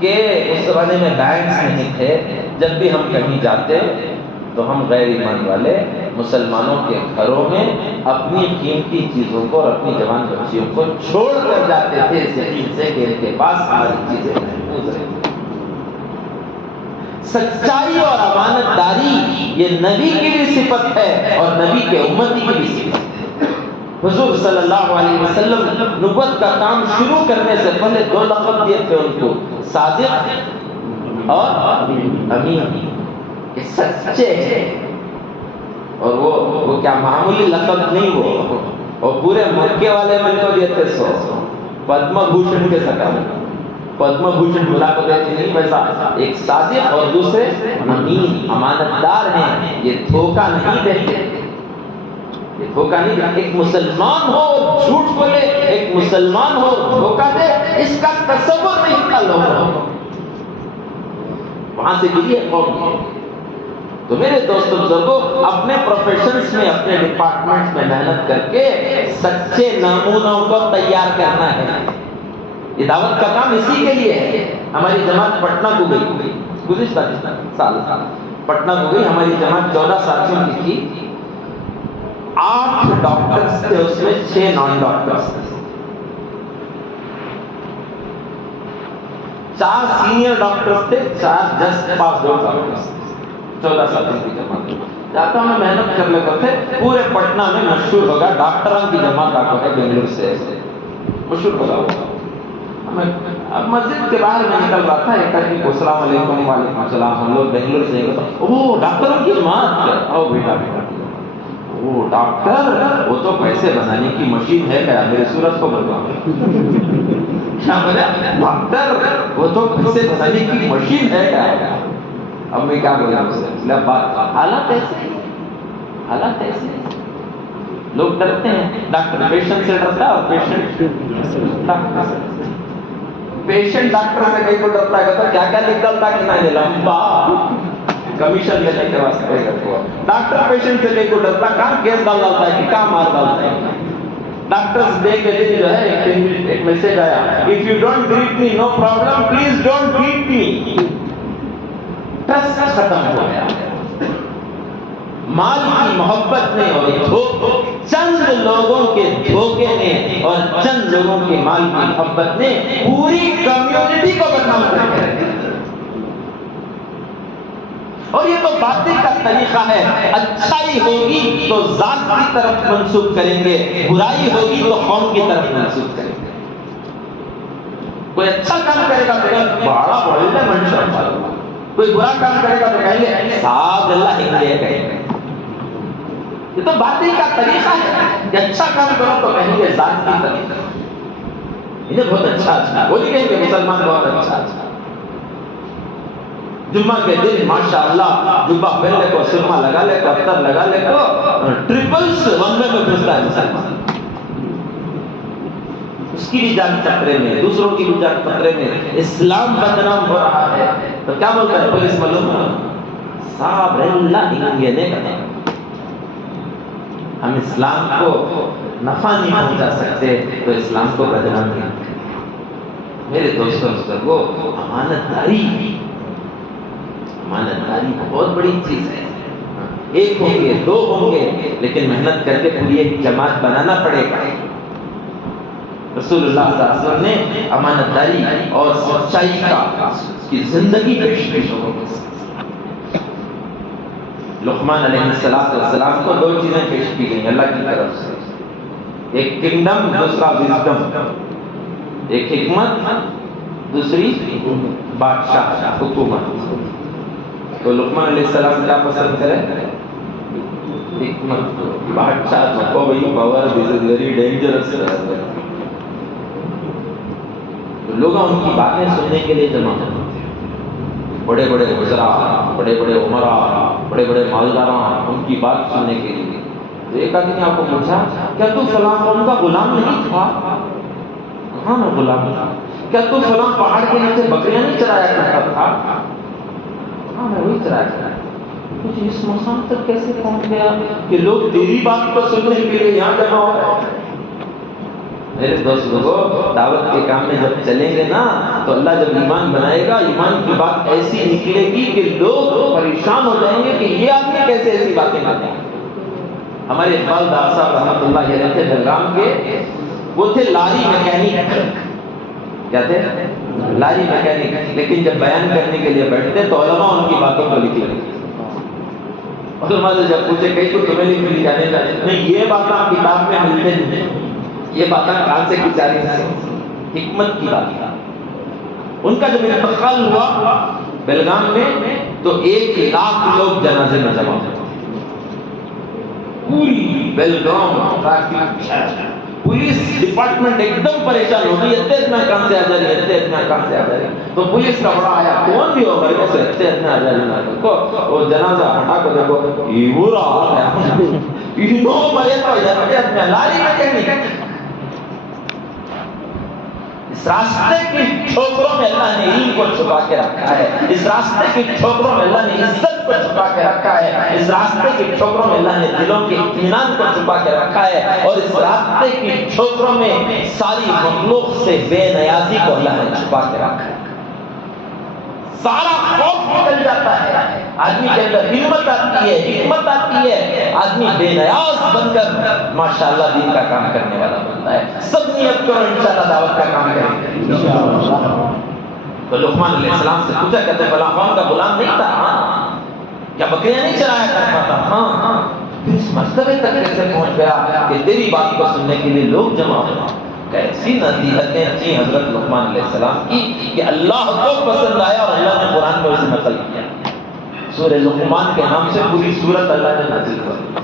کہ اس زمانے میں بینکس نہیں تھے. جب بھی ہم کہیں جاتے تو ہم غیر ایمان والے مسلمانوں کے گھروں میں اپنی قیمتی چیزوں کو اور اپنی جوان بچیوں کو چھوڑ کر جاتے تھے، سے کہ ان کے پاس ہماری چیزیں محفوظ رہیں. سچائی اور امانت داری یہ نبی کی بھی صفت ہے اور نبی کے امتی کی بھی صفت ہے۔ حضور صلی اللہ علیہ وسلم نبوت کا کام شروع کرنے سے پہلے 2 لقب دیے تھے ان کو، صادق اور امین، کہ سچے ہیں۔ اور وہ کیا معمولی لقب نہیں، وہ پورے مکے والے مل کو دیے تھے 100 پدم بھوشن کے ساتھ۔ پدم بھوشن بلا کو دیتے نہیں، ویسا ایک صادق اور دوسرے امین، امانت دار ہیں، یہ دھوکہ نہیں دیتے، یہ دھوکہ نہیں دیتے۔ ایک مسلمان ہو جھوٹ بولے، ایک مسلمان ہو دھوکہ دے، اس کا تصور نہیں تھا لوگوں کو، وہاں سے گری ہے قوم۔ تو میرے دوستو بزرگوں، اپنے پروفیشنز میں، اپنے ڈپارٹمنٹ میں محنت کر کے سچے نمونوں کو تیار کرنا ہے۔ یہ دعوت کا کام اسی کے لیے ہے۔ ہماری جماعت پٹنہ کو گئی، گزشتہ سال پٹنہ کو گئی، ہماری جماعت 14 ساتھیوں کی تھی، 8 ڈاکٹرز تھے، اس میں 6 نان ڈاکٹرز تھے، 4 سینئر ڈاکٹرز تھے، 4 جسٹ پاس آؤٹ ڈاکٹرز تھے۔ 14 ساتھیوں کی جماعت جاتا ہوں، محنت کر لیتے تھے، پورے پٹنہ میں مشہور ہوگا ڈاکٹروں کی جماعت آپ کو ہے، بنگلور سے مشہور ہوگا۔ اب مسجد کے باہر میں نکل رہا تھا، ایک آدمی کو السلام علیکم، وعلیکم السلام، ہم لوگ بنگلور سے ہیں، وہ ڈاکٹروں کی جماعت، او بیٹا بیٹا، وہ ڈاکٹر، وہ تو پیسے بنانے کی مشین ہے کیا؟ میرے سورج کو بولوا کیا بولا؟ ڈاکٹر وہ تو پیسے بنانے کی مشین ہے کیا؟ اب میں کیا بولا اس سے؟ حالات ایسے، حالات ایسے، لوگ ڈرتے ہیں، ڈاکٹر پیشنٹ سے ڈرتا ہے اور پیشنٹ ڈاکٹر سے، پیشنٹ ڈاکٹر سے کہیں کو ڈرتا ہے، تو کیا کیا نکلتا کہ نہیں لمبا کمیشن لینے کے واسطے، ڈاکٹر پیشنٹ سے کہیں کو ڈرتا، کہاں کیس ڈال ڈالتا ہے کہ کہاں مار ڈالتا ہے۔ ڈاکٹرز ڈے کے دن جو ہے ایک میسج آیا، if you don't greet me no problem, please don't greet me۔ Trust ختم ہو گیا، مال کی محبت نے اور چند لوگوں کے دھوکے نے اور چند لوگوں کے مال کی محبت نے پوری کمیونٹی کو بدنام کر کے رکھ دیا۔ اور یہ تو باطل کا طریقہ ہے، اچھائی ہوگی تو ذات کی طرف منسوب کریں گے، برائی ہوگی تو قوم کی طرف منسوب کریں گے۔ کوئی اچھا کام کرے گا تو بڑا بڑا منشا، کوئی برا کام کرے گا تو کہیں گے صاحب اللہ ہندی ہے۔ یہ تو باطل کا طریقہ ہے کہ اچھا کام کرو تو کہیں گے ذات کی طریقہ، انہیں بہت اچھا اچھا، وہ نہیں کہیں گے مسلمان بہت اچھا اچھا۔ جمعہ کے دن ماشاءاللہ جبہ پہن لے کو، سرما لگا لے کو، عطر لگا لے کو، ٹرپلز ون میں گھستا ہے مسلمان، اس کی بھی جان خطرے میں، دوسروں کی بھی جان خطرے میں، اسلام بدنام ہو رہا ہے۔ تو کیا بولتا ہے پولیس معلوم ہے؟ صاحب اللہ یہ نہیں کرتا، ہم اسلام کو نفع نہیں پہنچا سکتے تو اسلام کو بدنام نہیں کرتے۔ میرے دوستوں بزرگوں، امانت داری بہت بڑی چیز ہے۔ ایک ہوں گے، 2 ہوں گے، لیکن محنت کر کے پوری ایک جماعت بنانا پڑے گا۔ رسول اللہ صلی اللہ علیہ وسلم نے امانت داری اور سچائی کی زندگی پیش کی۔ لقمان علیہ السلام کو 2 چیزیں پیش کی گئی اللہ کی طرف سے، ایک کنگڈم، دوسرا وزڈم، ایک حکمت، دوسری بادشاہ حکومت۔ تو لقمان علیہ السلام کیا پسند کرے؟ حکمت، بادشاہ کو بھائی power this is very dangerous. لوگ ان کی باتیں سننے کے لیے جمع ہوتے ہیں، بڑے بڑے وزراء، بڑے بڑے عمراء، بڑے بڑے مالداران ان کی بات سننے کے لیے۔ تو ایک آدمی نے آپ کو پوچھا کیا تو فلاں قوم کا غلام نہیں تھا؟ کہاں میں غلام تھا؟ کیا تو فلاں پہاڑ کے نیچے بکریاں نہیں چرایا کرتا تھا؟ ہاں میں وہی چرایا کرتا تھا۔ کچھ اس مقام تک کیسے پہنچ گیا کہ لوگ تیری بات کو سننے کے لیے یہاں جمع ہو رہے ہیں؟ میرے دوست لوگوں، دعوت کے کام میں جب چلیں گے نا تو اللہ جب ایمان بنائے گا، ایمان کی بات ایسی نکلے گی کہ لوگ پریشان ہو جائیں گے کہ یہ آدمی کیسے ایسی باتیں کرتے ہیں۔ ہمارے اقبال دار صاحب رحمۃ اللہ علیہ تھے بلرام کے، وہ تھے لاری میکینک، کیا تھے؟ لاری میکینک. لیکن جب بیان کرنے کے لیے بیٹھتے تو علماء ان کی باتوں کو لکھ لیتے. علماء سے جب پوچھے کہیں تو تمہیں لکھ لی جانے کا نہیں، یہ باتیں کتاب میں ملتے نہیں، یہ باتیں کہاں سے کچاری سے حکمت کی بات. ان کا جب انتقال ہوا بیلگام میں تو 1,00,000 لوگ جنازے میں جمع ہوئے. پوری بیلگام پولیس ڈپارٹمنٹ ایک دم پریشان ہو گئی. اتنا کہاں سے آ جا رہی، اتنا کہاں سے آ جا رہی. تو پولیس کا بڑا آیا، کون بھی ہوگا کیسے اتنا آ جا رہی کو وہ جنازہ ہٹا کو دیکھو یہ برا آ گیا یہ مرے تو لاری میں کہنی. اس راستے کی ٹھوکروں میں اللہ نے علم کو چھپا کے رکھا ہے. اس راستے کی ٹھوکروں میں اللہ نے عزت کو چھپا کے رکھا ہے. اس راستے کی ٹھوکروں میں اللہ نے دلوں کے اطمینان کو چھپا کے رکھا ہے. اور اس راستے کی ٹھوکروں میں ساری مخلوق سے بے نیازی کو اللہ نے چھپا کے رکھا ہے. سارا خوف نکل جاتا ہے، آدمی کے اندر ہمت آتی ہے، حکمت آتی ہے، آدمی بے نیاز بن کر ماشاءاللہ دین کا کام کرنے والا بنتا ہے. سب نیت کرو انشاءاللہ دعوت کا کام کریں گے. تو لقمان علیہ السلام سے پوچھا کہتے فلاں قوم کا غلام نہیں تھا؟ ہاں. کیا بکریاں نہیں چرایا کرتا تھا؟ ہاں. پھر اس مرتبے تک کیسے پہنچ گیا کہ تیری بات کو سننے کے لیے لوگ جمع ہو؟ کیسی نصیحتیں تھیں حضرت لقمان علیہ السلام کی کہ اللہ کو پسند آیا اور اللہ نے قرآن میں اسے نقل کیا. سورہ لقمان کے نام سے پوری سورت اللہ نے نازل کر.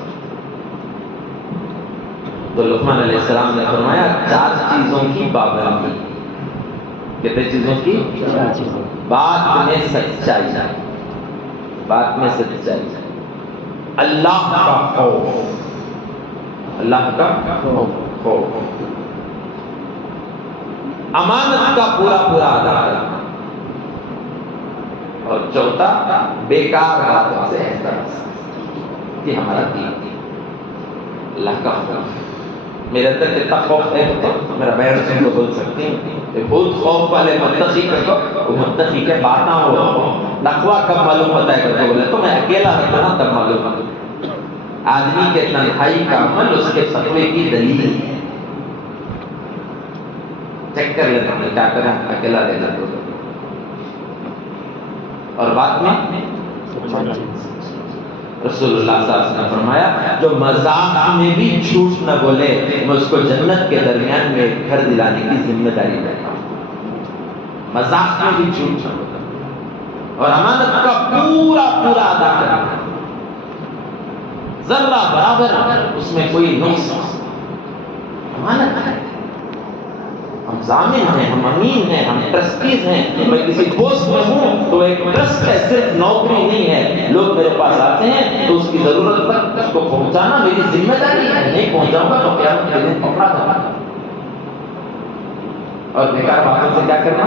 تو لقمان علیہ السلام نے فرمایا 4 چیزوں کی پابندی. کتنے چیزوں کی؟ بات میں سچائی، بات میں سچائی، اللہ کا خوف، اللہ کا خوف، امانت کا پورا پورا ادا کرنا، اور چوتھا بیکار باتوں سے احتراز. یہ ہمارا دین. اللہ کا خوف. میرے اندر کتنا خوف ہے تو میرا بہر سے کو بول سکتی ہوں. بہت خوف والے متقی کو وہ متقی کے بات نہ ہو نقوہ کب معلوم ہوتا ہے کرتے بولے تو میں اکیلا رہتا ہوں تب معلوم ہوتا. آدمی کے تنہائی کا عمل اس کے تقوی کی دلیل ہے. چیک کر لیتا ہوں کیا کریں اکیلا رہ جاتا ہوں. اور بعد میں رسول اللہ صلی اللہ علیہ وسلم نے فرمایا جو مذاق میں بھی جھوٹ نہ بولے میں اس کو جنت کے درمیان میں گھر دلانے کی ذمہ داری دیتا ہوں. مذاق میں بھی جھوٹ نہ بولے اور امانت کا پورا پورا ادا کرنا، ذرہ برابر اس میں کوئی نقص. امانت ہے، ہم ضامن ہیں، ہم امین ہیں، ہم ٹرسٹیز ہیں. میں کسی پوسٹ میں ہوں تو ایک ٹرسٹ ہے، صرف نوکری نہیں ہے. لوگ میرے پاس آتے ہیں تو اس کی ضرورت تک اس کو پہنچانا میری ذمہ داری ہے. نہیں پہنچاؤں گا تو قیامت کے دن پکڑا جاؤں گا. اور بیکار باتوں سے کیا کرنا.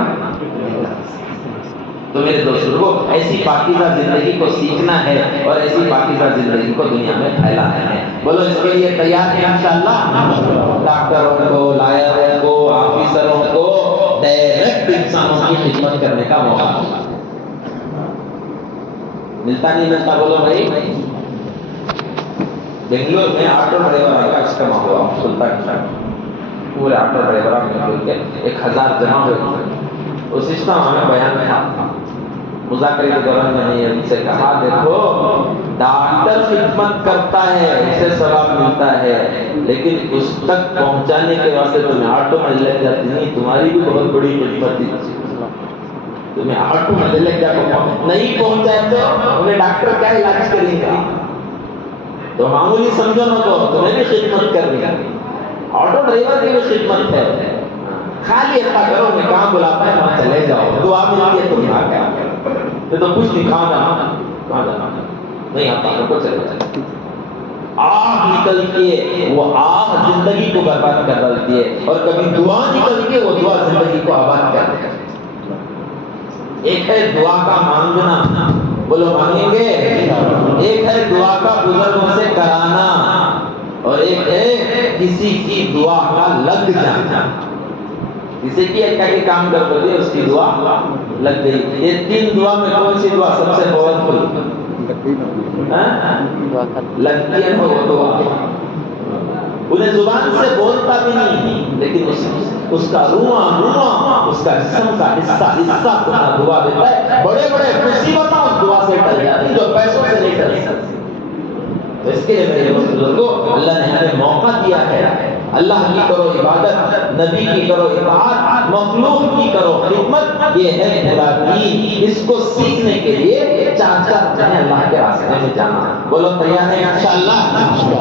تو میرے دوستوں ایسی پاکیزہ زندگی کو سیکھنا ہے اور ایسی پاکیزہ زندگی کو دنیا میں پھیلانا ہے. بولو اس کے لیے تیار ہیں انشاءاللہ. ڈاکٹروں کو، لائروں کو، آفیسروں کو ڈائریکٹ انسانوں کی خدمت کرنے کا موقع ملتا نہیں ملتا؟ بولو بھائی. بنگلور میں آٹو ڈرائیور کا اجتماع ہوا سلطان شاہ. پورے آٹو ڈرائیور مل کے 1000 جمع ہوئے. اس اجتماع میں بیان تھا. مذاکرے کے دوران میں نے ان سے کہا دیکھو ڈاکٹر خدمت کرتا ہے اسے ثواب ملتا ہے، لیکن اس تک پہنچانے کے واسطے تمہیں آٹو میں لے جاتی نہیں. تمہاری بھی بہت بڑی خدمت تھی. تمہیں آٹو میں لے جا نہیں پہنچائے تو انہیں ڈاکٹر کیا علاج کریں گا؟ تو معمولی سمجھو نہ تو تمہیں بھی خدمت کرنی ہے. آٹو ڈرائیور کی بھی خدمت ہے. خالی اتنا کرو میں کہاں بلاتا ہے وہاں چلے جاؤ. دعا ملتی ہے تم یہاں کیا تو کچھ نہیں. کہاں جانا نہیں آتا کو چلے جائے. آگ نکلتی ہے وہ آگ زندگی کو برباد کر ڈالتی ہے، اور کبھی دعا نکلتی ہے وہ دعا زندگی کو آباد کر دیتی ہے. ایک ہے دعا کا مانگنا، بولو مانگیں گے. ایک ہے دعا کا بزرگوں سے کرانا، اور ایک ہے کسی کی دعا کا لگ جانا. کسی کی ایک کے کام کر دے اس کی دعا لگ گئی. یہ 3 دعا میں کون سی دعا سب سے پاورفل لگتی ہے؟ وہ دعا انہیں زبان سے بولتا بھی نہیں، لیکن اس کا رواں اس کا جسم کا حصہ اپنا دعا دیتا ہے. بڑے بڑے مصیبتیں اس دعا سے ٹل جاتی جو پیسوں سے نہیں ٹل سکتی. تو اس کے لیے میرے بزرگوں، اللہ نے ہمیں موقع دیا ہے، اللہ کی کرو عبادت، نبی کی کرو اطاعت، مخلوق کی کرو خدمت. یہ ہے پورا دین. اس کو سیکھنے کے لیے 4 مہینے اللہ کے راستے میں جانا. بولو تیار ہیں انشاءاللہ؟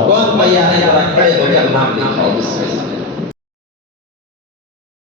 کون تیار ہے؟ ذرا کھڑے ہو کر نام لکھو.